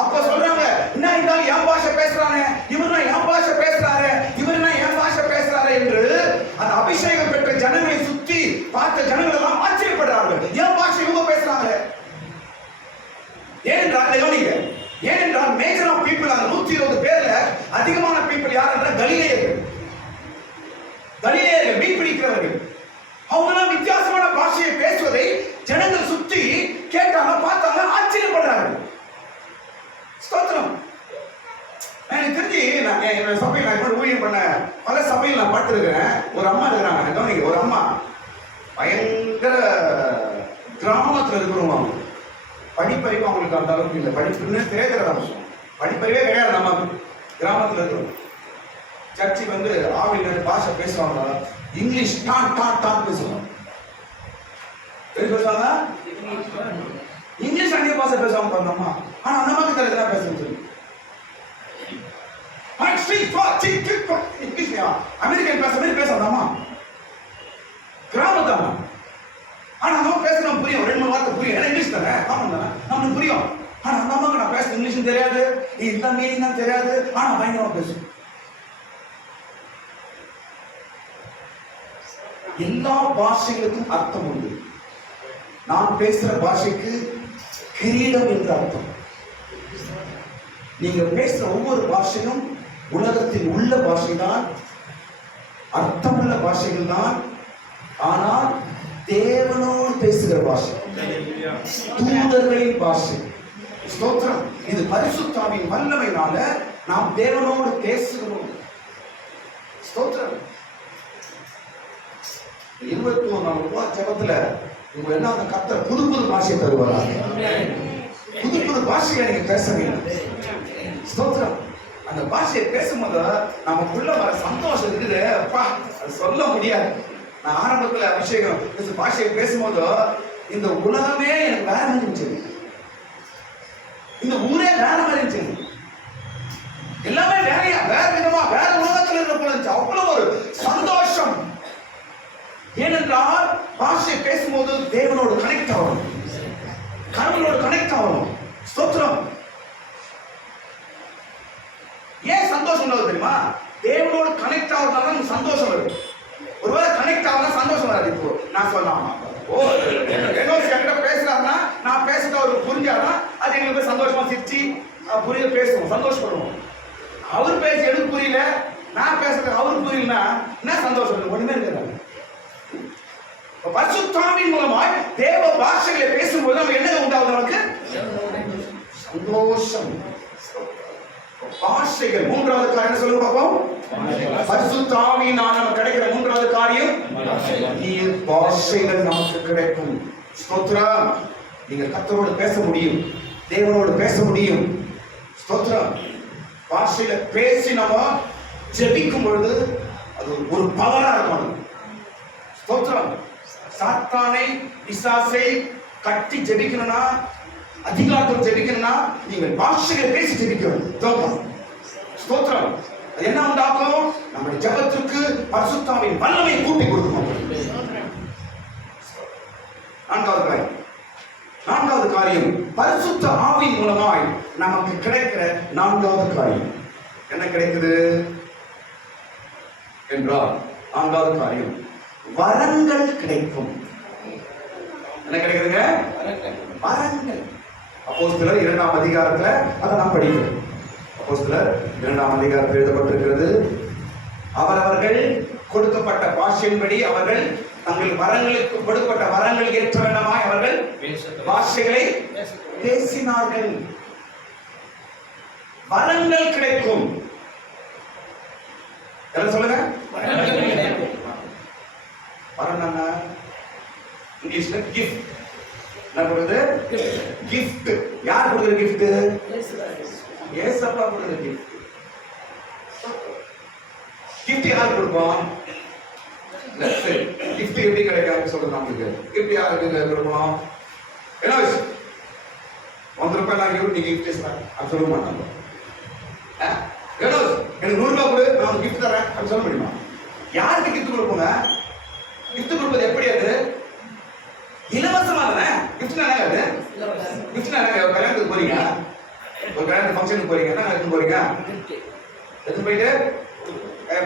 அப்ப சொல்றாங்க, என்ன இருந்தாலும் என் பாஷை பேசுறானே, இவருனா என் பாஷை பேசுறாரு, இவருனா என் பாஷை பேசுறாரு என்று அந்த அபிஷேகம் பெற்ற ஜனங்களை சுத்தி பார்த்த ஜனங்கள் எல்லாம் ஆச்சரியப்படுறார்கள். என் பாஷை இவங்க பேசுறாங்க. ஏனென்றால் மேஜர் ஆஃப் பீப்புள், அந்த 120 பேர்ல அதிகமான பீப்புள் யார் என்றால் கலிலேயர்கள். மீன் பிடிக்கிறவர்கள். அவங்க வித்தியாசமான பாஷையை பேசுவதை ஜனங்கள் சுத்தி கேட்டாங்க, பார்த்தாங்க, ஆச்சரியப்படுறாங்க. ஸ்தோத்திரம். எனக்கு தெரிஞ்சு என்னோட சபையில் நான் ஊழியம் பண்ண பல சபையில் நான் பார்த்துருக்கிறேன். ஒரு அம்மா இருக்கிறாங்க, ஒரு அம்மா பயங்கர கிராமத்தில் இருக்கிறவங்க. படிப்பறிவு அவங்களுக்கு அந்த அளவுக்கு இல்லை. படிப்புன்னு தெரியாத அம்சம், படிப்பறிவே கிடையாது. நம்ம கிராமத்தில் இருக்கிறோம். சர்ச்சுக்கு வந்து ஆவியில் பாஷை பேசுவாங்க. இங்கிலீஷ் டான் பேசுவாங்க. பேசுவாங்க இங்கிலீஷ் அந்நிய பாஷை பேசுவாங்க பண்ணோமா. ஆனா அந்த மாதிரி தெரியல பேசுறது. அமெரிக்கன் பேச மாதிரி பேசுவாங்கம்மா, கிராமத்தாமா. ஆனா நம்ம பேசணும் புரியும், 2-3 வார்த்தை புரியும். ஏன்னா இங்கிலீஷ் தானே, காமன் தானே, நம்மளுக்கு புரியும். ஆனா அந்த அம்மாவுக்கு நான் பேச இங்கிலீஷும் தெரியாது, இந்த மீனிங் தான் தெரியாது. ஆனா பயங்கரமா பேசும். எல்லா பாஷைகளுக்கும் அர்த்தம் உண்டு. நான் பேசுற பாஷைக்கு கிரீடம் என்று அர்த்தம். நீங்க பேசுற ஒவ்வொரு பாஷையும் உலகத்தில் உள்ள பாஷைதான், அர்த்தமுள்ள பாஷைகள் தான். ஆனால் தேவனோடு பேசுகிற பாஷை, தூதர்களின் பாஷை. ஸ்தோத்திரம். இது பரிசுத்தாவின் வல்லமையினால நாம் தேவனோடு பேசுகிறோம். ஸ்தோத்திரம். 21 நாள் ஜெபத்துல உங்க என்ன கர்த்தர் புது பாஷையை தருவார். புது பாஷையை நீங்க பேசுவீங்க. ஸ்தோத்திரம். அந்த பாஷையை பேசும்போது நமக்குள்ள வர சந்தோஷம் இருக்குது, அப்பா அது சொல்ல முடியாது. நான் ஆரம்பத்துல அபிஷேகம் பாஷையை பேசும்போது இந்த உலகமே எனக்கு வேற மாதிரி இருந்துச்சு, இந்த ஊரே வேற மாதிரி இருந்துச்சு, எல்லாமே வேற விதமா வேற உலகத்துல இருந்த போல இருந்துச்சு. அவ்வளவு ஒரு சந்தோஷம். ஏனென்றால் பாஷை பேசும்போது தேவனோடு கனெக்ட் ஆகணும், கடவுளோடு கனெக்ட் ஆகணும். ஸ்தோத்திரம். ஏன் சந்தோஷம் உள்ளது தெரியுமா? தேவனோடு கனெக்ட் ஆகிறதுனால நமக்கு சந்தோஷம் வருது. ஒருவேளை கனெக்ட் ஆகலாம் சந்தோஷம் வராது. இப்போ நான் சொல்லலாமா, என்கிட்ட பேசுறாருன்னா நான் பேசுறது அவருக்கு புரிஞ்சாதான் அது எங்களுக்கு சந்தோஷமா சிரிச்சு புரிய பேசுவோம், சந்தோஷப்படுவோம். அவர் பேச எனக்கு புரியல, நான் பேசுறது அவருக்கு புரியலன்னா என்ன சந்தோஷம்? ஒண்ணுமே இருக்காது. பரிசுத்தாவின் மூலமாய் தேவ பாஷைகளை பேசும்போது நம்ம என்ன உண்டாவது? நமக்கு சந்தோஷம். பாஷைகள். 3வது காரியம் என்ன சொல்லுங்க பாப்போம்? பரிசுத்தாவியினால் நமக்கு கிடைக்கிற 3வது காரியம் நீர் பாஷைகள் நமக்கு கிடைக்கும். ஸ்தோத்திரம். நீங்க கர்த்தரோடு பேச முடியும், தேவனோடு பேச முடியும். ஸ்தோத்திரம். பாஷையில பேசி நம்ம ஜெபிக்கும் பொழுது அது ஒரு பவரா இருக்கும். ஸ்தோத்திரம். சாத்தானை பிசாசை கட்டி ஜெபிக்கணும்னா, அதிகாரத்தோடு ஜெபிக்கணும்னா நீங்கள் பாஷைகளை பேசி ஜெபிக்கணும். ஸ்தோத்திரம். அது என்ன உண்டாக்கும்? நம்முடைய ஜெபத்திற்கு பரிசுத்தாவின் வல்லமை கூட்டி கொடுக்கும். 4வது காரியம் பரிசுத்த ஆவியின் மூலமாய் நமக்கு கிடைக்கிற 4வது காரியம் என்ன கிடைக்குது என்றால், 4வது காரியம் வரங்கள் கிடைக்கும். என்ன கிடைக்குதுங்க? வரங்கள். அப்போஸ்தலர் 2ஆம் அதிகாரத்துல அதை நாம் படிக்கிறோம். அப்போஸ்தலர் 2ஆம் அதிகாரத்தில் எழுதப்பட்டிருக்கிறது, அவரவர்கள் கொடுக்கப்பட்ட பாஷையின்படி அவர்கள் தங்கள் வரங்களுக்கு கொடுக்கப்பட்ட வரங்கள் ஏற்ற வேண்டுமாய் அவர்கள் பாஷைகளை பேசினார்கள். வரங்கள் கிடைக்கும். என்ன சொல்லுங்க? வரணும்னா இங்கிலீஷ்ல கிஃப்ட். என்ன கொடுக்குது? கிஃப்ட். யார் கொடுக்குற கிஃப்ட்? ஏசப்பா கொடுக்குற கிஃப்ட். யார் கொடுப்போம்? கிஃப்ட் எப்படி கிடைக்காது சொல்றது நமக்கு. கிஃப்ட் யாருக்கு கொடுப்போம்? என்ன ₹1 நான் நீ கிஃப்ட் அப்படி சொல்ல மாட்டாங்க. எனக்கு ₹100 கொடு, நான் கிஃப்ட் தரேன் அப்படி சொல்ல முடியுமா? யாருக்கு கிஃப்ட் கொடுப்போங்க? கிஃப்ட் கொடுப்பது எப்படி? அது இலவசமா தானே. கிஃப்ட் என்ன? அது கிஃப்ட் என்ன? கல்யாணத்துக்கு போறீங்க, ஒரு கல்யாண ஃபங்க்ஷனுக்கு போறீங்க, என்ன எடுத்து போறீங்க? எடுத்து போயிட்டு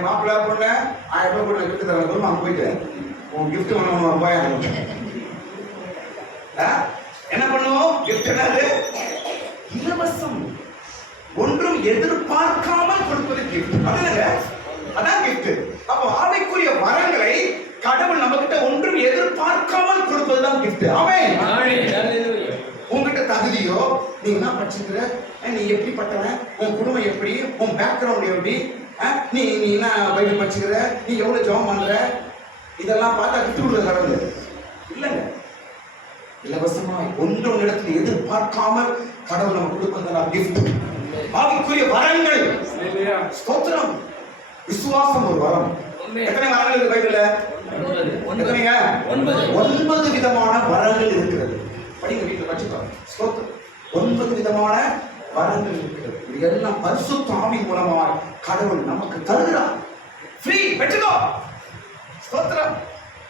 மாப்பிள்ளை பொண்ணு ₹1000 கூட கிஃப்ட் தரேன் அங்க போயிட்டு உன் கிஃப்ட் போய் என்ன பண்ணுவோம்? கிஃப்ட் என்னது? இலவசம், ஒன்றும் எதிர்பார்க்காமல் கொடுப்பது கிஃப்ட். அதான் கிஃப்ட். அப்போ ஆவிக்குரிய வரங்களை கடவுள் நம்ம கிட்ட ஒன்றும் எதிர்பார்க்காமல் கொடுப்பதுதான் கிஃப்ட். ஆமென். உங்ககிட்ட தகுதியோ, நீ என்ன படிச்சிருக்கிற, நீ எப்படிப்பட்டவன், உன் குடும்பம் எப்படி, உன் பேக்ரவுண்ட் எப்படி, நீ என்ன பைபிள் படிச்சுக்கிற, நீ எவ்வளவு ஜெபம் பண்ற, இதெல்லாம் பார்த்தா கிஃப்ட் கொடுக்குற கடவுள் இல்லைங்க. இலவசமாய் ஒன்றும் இடத்துல எதிர்பார்க்காமல் கடவுள் நம்ம கொடுப்பதெல்லாம் கிஃப்ட். ஆவிக்குரிய வரங்கள். ஸ்தோத்திரம். விசுவாசம் ஒரு வரம். எத்தனை வரங்கள் இருக்கு பைபிள்ல? எத்தனைங்க? 9 விதமான வரங்கள் இருக்கிறது. படிங்க, வீட்டுல படிச்சுக்கோங்க. ஸ்தோத்திரம். 9 விதமான வரங்கள் இருக்கிறது. இதெல்லாம் பரிசுத்த ஆவி மூலமாக கடவுள் நமக்கு தருகிறார். ஃப்ரீ, பெற்றுக்கோ. ஸ்தோத்திரம்.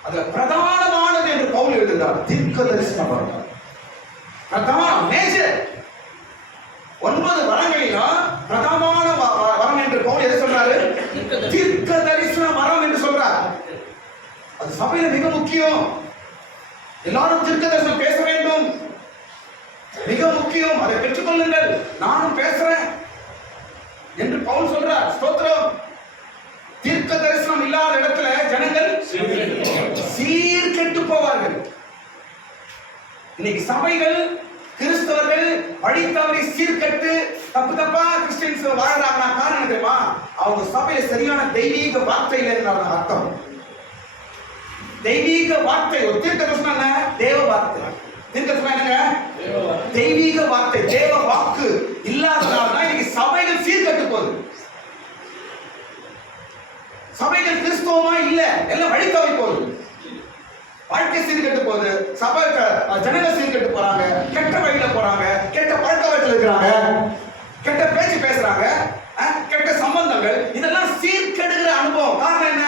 அதுல பிரதானமானது என்று பவுல் எழுதுகிறார் தீர்க்க தரிசன வரம். பிரதான மேஜர் 9 வரங்களிலும் பிரதானமான வரம் என்று பவுல் எதை சொல்றாரு? தீர்க்க தரிசன வரம் என்று சொல்றார். அது சபையில மிக முக்கியம். எல்லாரும் தீர்க்க தரிசனம் பேச வேண்டும், மிக முக்கியம். அதை பெற்றுக்கொள்ளுங்கள், நானும் பேசுறேன் என்று பவுல் சொல்றார். ஸ்தோத்திரம். தீர்க்க தரிசனம் இல்லாத இடத்துல ஜனங்கள் சீர்கெட்டு போவார்கள். இன்னைக்கு சபைகள், கிறிஸ்தவர்கள் வழி தவறி சீர்கெட்டு தப்பு தப்பா கிறிஸ்டியன்ஸ் வாழ்றாங்கன்னா காரணம் தெரியுமா? அவங்க சபையில சரியான தெய்வீக வார்த்தை இல்லைன்னு அர்த்தம். தெய்வீக வார்த்தை, ஒரு தீர்க்க தரிசனம் என்ன? தேவ வார்த்தை. தீர்க்க தரிசனம் என்னங்க? தெய்வீக வார்த்தை, தேவ வாக்கு இல்லாதனால தான் இன்னைக்கு சபைகள் சீர்கெட்டு போகுது. சபைகள் கிறிஸ்தவமா இல்ல, எல்லாம் வழி தவறி போகுது. வாழ்க்கை சீர்கெட்டு போகுது. சபை ஜனங்க சீர்கெட்டு போறாங்க, கெட்ட வழியில போறாங்க, கெட்ட பழக்க வழக்கத்துல இருக்கிறாங்க, கெட்ட பேச்சு பேசுறாங்க, கெட்ட சம்பந்தங்கள், இதெல்லாம் சீர்கெடுகிற அனுபவம். காரணம் என்ன?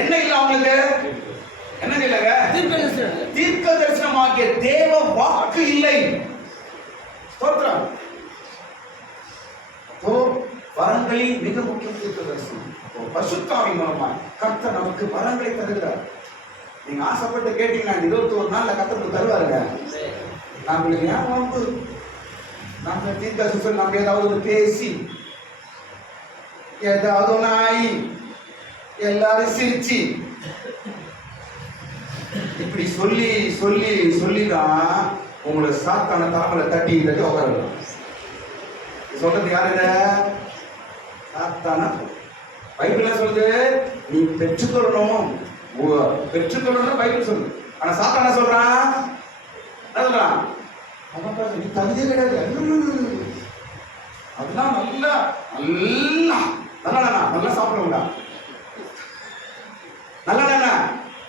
என்ன இல்ல அவங்களுக்கு? என்ன இல்லங்க? தீர்க்க தரிசனமாகிய தேவ வாக்கு இல்லை. ஸ்தோத்திரம். வரங்களில் மிக முக்கிய தீர்க்க தரிசனம். பரிசுத்த ஆவி மூலமா கர்த்தர் நமக்கு வரங்களை தருகிறார். நீங்க ஆசைப்பட்டு கேட்டீங்கன்னா 21 நாள்ல கர்த்தர் தருவாருங்க. நம்மளுக்கு ஏன் வந்து நம்ம தீர்க்க தரிசனம் நம்ம ஏதாவது பேசி ஏதாவது ஆகி எல்லாரும் சிரிச்சு இப்படி சொல்லி சொல்லி சொல்லிதான் உங்களை சாத்தான தலைமையில தட்டி தட்டி உட்காரலாம். சொல்றது யாரு? சாத்தான. பைபிள் சொல்லுது நீ பெற்றுக்கொள்ளணும், பெற்றுக்கொள்ளணும் பைபிள் சொல்லுது. ஆனா சாத்தான சொல்றான், என்ன சொல்றான்? நீ தகுதியே கிடையாது, அதெல்லாம் நல்லா நல்லா நல்லா நல்லா சாப்பிடுங்களா, நல்லா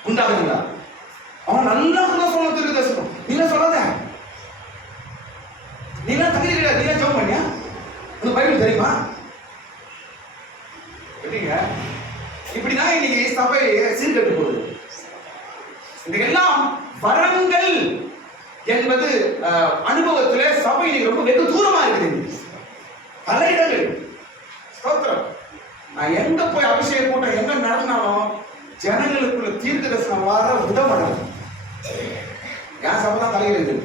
உண்டாகுங்களா, அவன் நல்லா சொல்ல தெரியுது. நீங்க சொல்லாத, நீங்க தகுதி கிடையாது, நீங்க ஜெபம் பண்ணியா? உனக்கு பைபிள் தெரியுமா? எப்படிங்க? இப்படிதான் இன்னைக்கு சபை சீர்கெட்டு போகுது. இதெல்லாம் வரங்கள் என்பது அனுபவத்துல சபை ரொம்ப வெகு தூரமா இருக்குது. பல இடங்கள். ஸ்தோத்திரம். நான் எங்க போய் அபிஷேக கூட்டம் எங்க நடந்தாலும் ஜனங்களுக்குள்ள தீர்க்க தரிசனம் வர உதவணும். என் சபை தான் தலையில் இருக்கு.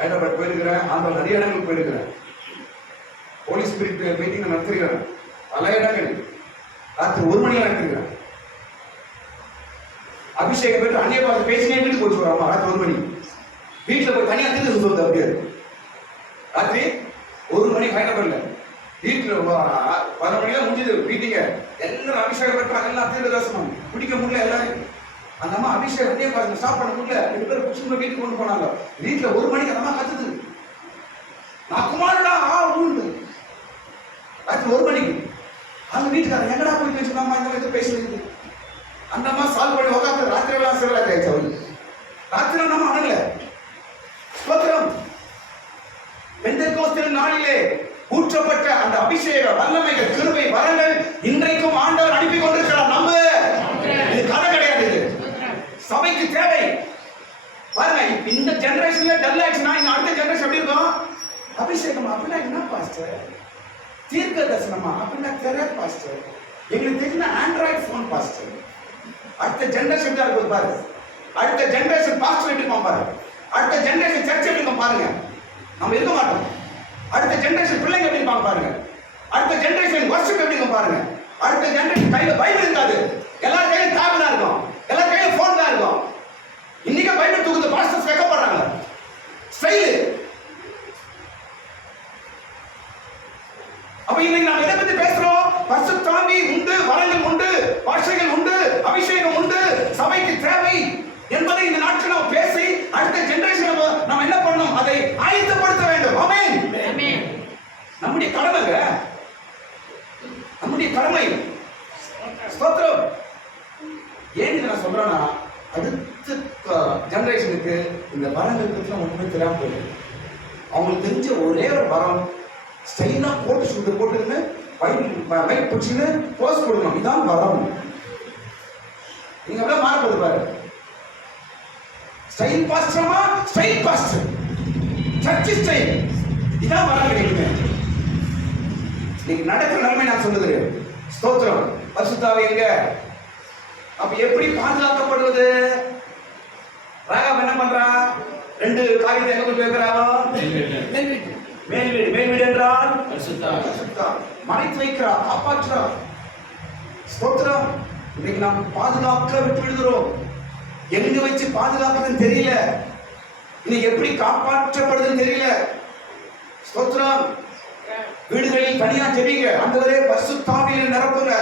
ஹைதராபாத் போயிருக்கிறேன், ஆந்திரா நிறைய இடங்களுக்கு போயிருக்கிறேன். ஹோலி ஸ்பிரிட் மீட்டிங் நடத்திருக்கிறேன் பல இடங்கள். ராத்திரி 1 மணிக்கு நடத்திருக்கிறேன். அபிஷேகம் பெற்று அந்நிய பாஷை பேசினே வீட்டுக்கு போச்சு வரோம். ராத்திரி 1 மணி வீட்டுல போய் தனியா தீர்க்க சொல்றது அப்படியாது. ராத்திரி 1 மணி ஹைதராபாத்ல வீட்டுல 11 மணிலாம் முடிஞ்சது மீட்டிங்க. எல்லாரும் அபிஷேகம் பெற்றாங்க, எல்லாம் தீர்க்க தரிசனம் பிடிக்க முடியல. எல்லாரும் அந்த அம்மா அபிஷேகம் அந்நிய பாஷை ஸ்டாப் பண்ண முடியல. 2 பேரும் குடிச்சு வீட்டுக்கு கொண்டு போனாங்க. வீட்டுல 1 மணிக்கு அந்த அம்மா கத்துது, நான் குமாரடா உண்டு. ராத்திரி 1 மணிக்கு அவங்க வீட்டுக்காரன் எங்கடா போய் பேசுனாமா இந்த மாதிரி பேசுறது. அந்த அம்மா சால்வ் பண்ணி உட்காந்து ராத்திரி எல்லாம் சிவராத்திரி ஆயிடுச்சு அவருக்கு. ராத்திரி நம்ம அணங்கல. ஸ்தோத்திரம். பெந்தெக்கோஸ்து நாளிலே ஊற்றப்பட்ட அந்த அபிஷேக வல்லமைகள், கிருபை, வரங்கள் இன்றைக்கும் ஆண்டவர் அனுப்பி கொண்டிருக்கிறார். நம்ப இது கதை கிடையாது. இது சபைக்கு தேவை. பாருங்க, இந்த ஜெனரேஷன்ல டல் ஆயிடுச்சுன்னா இந்த அடுத்த ஜெனரேஷன் எப்படி இருக்கும்? அபிஷேகம் அப்படின்னா என்ன பாஸ்டர்? தீர்க்க தரிசனமா அப்படின்னா தெரியல பாஸ்டர். எங்களுக்கு தெரிஞ்ச ஆண்ட்ராய்டு போன் பாஸ்டர். அடுத்த ஜெனரேஷன் தான் இருக்கும் பாரு. அடுத்த ஜெனரேஷன் பாஸ்டர் எப்படி பாரு. அடுத்த ஜெனரேஷன் சர்ச் எப்படி பாருங்க. நம்ம இருக்க மாட்டோம். அடுத்த ஜெனரேஷன் பிள்ளைங்க எப்படி பாருங்க. அடுத்த ஜெனரேஷன் வர்ஷிப் எப்படி பாருங்க. அடுத்த ஜெனரேஷன் கையில பைபிள் இருக்காது. எல்லா கையில டேப் தான் இருக்கும். எல்லா கையில போன் தான் இருக்கும். இன்னைக்கு பைபிள் தூக்குது பாஸ்டர்ஸ் வைக்கப்படுறாங்க. ஸ்டைல். அப்ப இன்னைக்கு நாம் எதை பத்தி பேசுறோம்? பரிசுத்த ஆவி உண்டு, வரங்கள் உண்டு, பாஷைகள் உண்டு, அபிஷேகம் உண்டு, சபைக்கு தேவை என்பதை இந்த நாட்கள் நாம் பேசி அடுத்த ஜெனரேஷன் நாம் என்ன பண்ணணும்? அதை ஆயத்தப்படுத்த வேண்டும். ஆமென். ஆமென். நம்முடைய கடமைங்க. நம்முடைய கடமை. ஸ்தோத்திரம். ஏன் இதை நான் சொல்றேன்னா, அடுத்த ஜெனரேஷனுக்கு இந்த வரங்கள் பத்தி ஒண்ணுமே தெரியாம போயிடுது. அவங்களுக்கு தெரிஞ்ச ஒரே ஒரு வரம், ஸ்டைலா போட்டு ஷூட் போட்டுன்னு மைக் பிடிச்சின்னு போஸ் கொடுக்கணும். இதான் வரம். நீங்க அப்படியே மாறப்படுது பாரு. ஸ்டைல் பாஸ்டரமா? Style pastor. Church style. இதான் வரம் கிடைக்குங்க. நீங்க நடக்கிற நன்மை நான் சொல்லுது. ஸ்தோத்திரம். பரிசுத்தாவி எங்க? அப்ப எப்படி பாதுகாக்கப்படுவது? ராகாப் என்ன பண்றா? 2 காரியத்தை எங்க கொண்டு வைக்கிறாரோ? மேல்வீடு என்றால் மறைத்து வைக்கிறார், காப்பாற்றுறார். ஸ்தோத்திரம். இன்னைக்கு நாம் பாதுகாக்க விட்டு விடுகிறோம். எங்க வச்சு பாதுகாக்கிறதுன்னு தெரியல. இன்னைக்கு எப்படி காப்பாற்றப்படுதுன்னு தெரியல. ஸ்தோத்திரம். வீடுகளில் தனியா ஜெபிங்க. ஆண்டவரே பரிசுத்த ஆவியில நிரப்புங்க.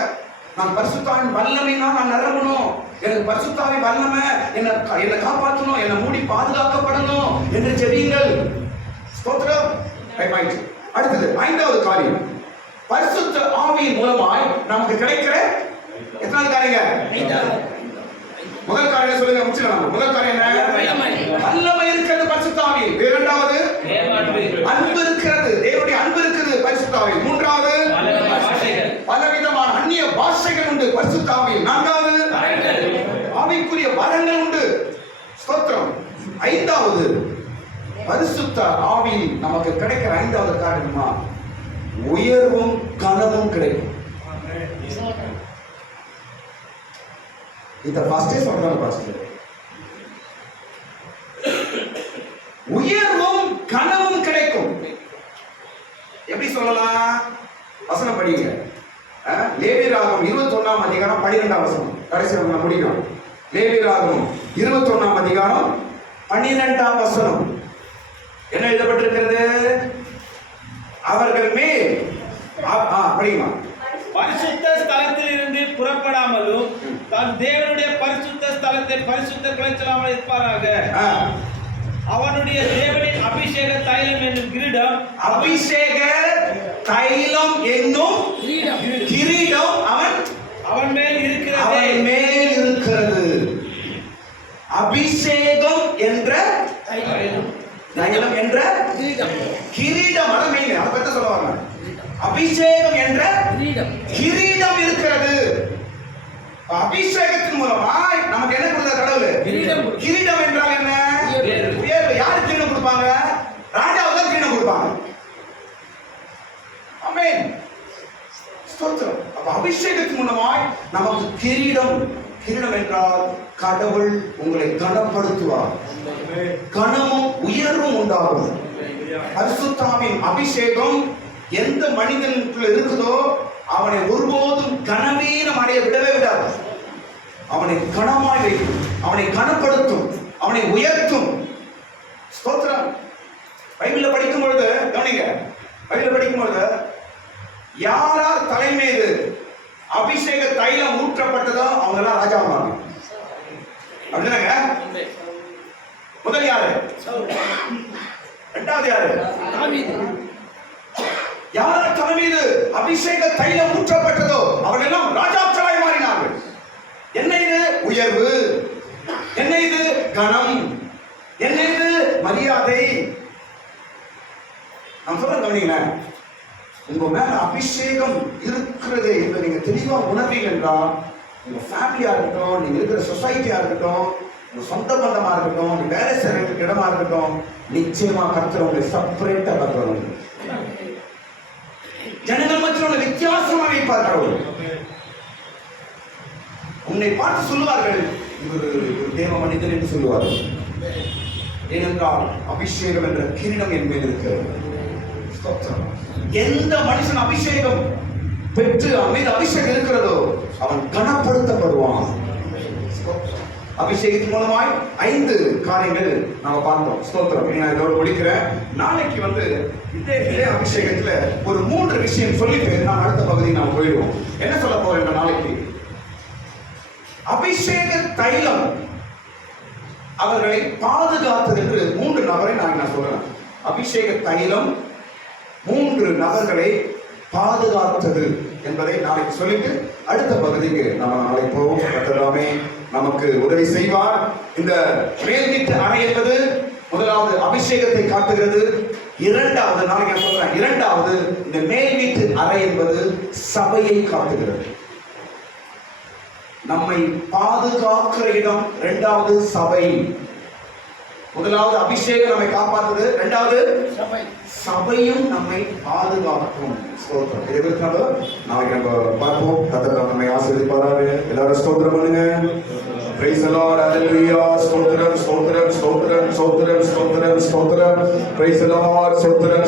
நான் பரிசுத்தாவின் வல்லமைனா நான் நிரம்பணும். எனக்கு பரிசுத்தாவி வல்லமை என்னை காப்பாற்றணும், என்னை மூடி பாதுகாக்கப்படணும் என்று ஜெபியுங்கள். ஸ்தோத்திரம். அடுத்தது 5வது காரியம், பரிசுத்த ஆவியின் மூலமாய் நமக்கு கிடைக்கிற எத்தனாவது காரியங்க? முதல் காரியம் சொல்லுங்க, முடிச்சிடலாம். முதல் காரியம் என்ன? வல்லமை இருக்கிறது பரிசுத்த ஆவி. இரண்டாவது அன்பு இருக்கிறது, தேவனுடைய அன்பு இருக்கிறது பரிசுத்த ஆவி. மூன்றாவது பலவிதமான அந்நிய பாஷைகள் உண்டு பரிசுத்த ஆவி. நான்காவது ஆவிக்குரிய வரங்கள் உண்டு. ஸ்தோத்திரம். 5வது பரிசுத்த ஆவியில் நமக்கு கிடைக்கிற 5வது காரியமா உயர்வும் கனவும் கிடைக்கும். இத ஃபர்ஸ்டே சொல்றாங்க பாஸ்டர். உயர்வும் கனவும் கிடைக்கும். எப்படி சொல்லலாம்? வசனம் படிங்க. லேவியராகமம் 21ஆம் அதிகாரம் 12ஆம் வசனம். கடைசி நம்ம முடிக்கணும். லேவியராகமம் 21ஆம் அதிகாரம் 12ஆம் வசனம். என்ன எழுதப்பட்டிருக்கிறது? அவர்கள் மேல் படிமா பரிசுத்த ஸ்தலத்தில் இருந்து புறப்படாமலும் தான் தேவனுடைய பரிசுத்த ஸ்தலத்தை பரிசுத்த குலைச்சலாமல் இருப்பாராக. அவனுடைய தேவனின் அபிஷேக தைலம் என்னும் கிரீடம், அபிஷேக தைலம் என்னும் கிரீடம் அவன் மேல் இருக்கிறது. அவன் மேல் இருக்கிறது. அபிஷேகம் என்ற தைலம் என்ற கிரீடம். அடமைங்க, அதை பத்தி சொல்லுவாங்க. அபிஷேகம் என்ற கிரீடம் இருக்கிறது. அபிஷேகத்தின் மூலமாய் நமக்கு என்ன கொடுத்த கடவுள்? கிரீடம் என்றால் என்ன? யாரு கிரீடம் கொடுப்பாங்க? ராஜாவுக்கு தான் கிரீடம் கொடுப்பாங்க. ஆமென். ஸ்தோத்திரம். அப்ப அபிஷேகத்தின் மூலமாய் நமக்கு கிரீடம். கிரீடம் என்றால் கடவுள் உங்களை கனப்படுத்துவார். கனமும் உயர்வும் உண்டாகும். பரிசுத்தாவின் அபிஷேகம் எந்த மனிதனுக்குள்ள இருக்குதோ அவனை ஒருபோதும் கனவீனம் அடைய விடவே விடாது. அவனை கனமாய் வைக்கும், அவனை கனப்படுத்தும், அவனை உயர்த்தும். ஸ்தோத்திரம். பைபிள்ல படிக்கும் பொழுது கவனிங்க, பைபிள்ல படிக்கும் பொழுது யாரார் தலைமீது அபிஷேக தைலம் ஊற்றப்பட்டதோ அவங்க எல்லாம் ராஜாவாங்க. அப்படிதாங்க. முதல் யாரு? இரண்டாவது யாரு? தாவீது. யார் தன் மீது அபிஷேக தைலம் ஊற்றப்பட்டதோ அவர்கள் எல்லாம் ராஜாக்களாய் மாறினார்கள். என்ன இது? உயர்வு. என்ன இது? கனம். என்ன இது? மரியாதை. நான் சொல்ல கவனிங்களேன், உங்க மேல அபிஷேகம் இருக்கிறது என்று நீங்க தெளிவா உணர்வீங்க என்றால், உங்க ஃபேமிலியா இருக்கட்டும், நீங்க இருக்கிற சொசைட்டியா இருக்கட்டும், உங்க சொந்த பந்தமா இருக்கட்டும், நீங்க வேலை செய்யற இடமா இருக்கட்டும், நிச்சயமா கர்த்தர் உங்களை செப்பரேட்டா கர்த்தர் ஜனங்கள் மத்தியில் உள்ள வித்தியாசமாக வைப்பார் கடவுள். உன்னை பார்த்து சொல்லுவார்கள், இவர் தேவ மனிதன் என்று சொல்லுவார்கள். ஏனென்றால் அபிஷேகம் என்ற கிரீடம் என் மேல் இருக்கிறது. எந்த மனுஷன் அபிஷேகம் பெற்று மீது அபிஷேகம் இருக்கிறதோ அவன் கனப்படுத்தப்படுவான். அபிஷேகத்தின் மூலமாய் 5 காரியங்கள் நாம பார்த்தோம். ஸ்தோத்திரம். நான் இதோட முடிக்கிறேன். நாளைக்கு இதே அபிஷேகத்துல ஒரு 3 விஷயம் சொல்லிட்டு நான் அடுத்த பகுதி நாம் போயிடுவோம். என்ன சொல்ல போறேன் நாளைக்கு? அபிஷேக தைலம் அவர்களை பாதுகாத்தது என்று 3 நபரை நான் சொல்றேன். அபிஷேக தைலம் 3 நபர்களை பாதுகாத்தது என்பதை நாளைக்கு சொல்லிட்டு அடுத்த பகுதிக்கு நம்ம நாளைக்கு போவோம். கர்த்தராமே நமக்கு உதவி செய்வார். இந்த மேல் வீட்டு அறை என்பது முதலாவது அபிஷேகத்தை காட்டுகிறது. இரண்டாவது நாளைக்கு நான் சொல்றேன், இரண்டாவது இந்த மேல் வீட்டு அறை என்பது சபையை காட்டுகிறது. நம்மை பாதுகாக்கிற இடம் இரண்டாவது சபை. முதலாவது அபிஷேகம் நம்மை காப்பாற்றுது, இரண்டாவது சபையும் நம்மை பாதுகாக்கும். ஸ்தோத்திரம். இதை குறித்து நாளைக்கு நம்ம பார்ப்போம். கர்த்தர் நம்மை ஆசீர்வதிப்பாராக. எல்லாரும் ஸ்தோத்திரம் பண்ணுங்க. Praise the Lord. Hallelujah. ஸ்தோத்திரம், ஸ்தோத்திரம், ஸ்தோத்திரம், ஸ்தோத்திரம், ஸ்தோத்திரம், ஸ்தோத்திரம். Praise the Lord. ஸ்தோத்திரம்.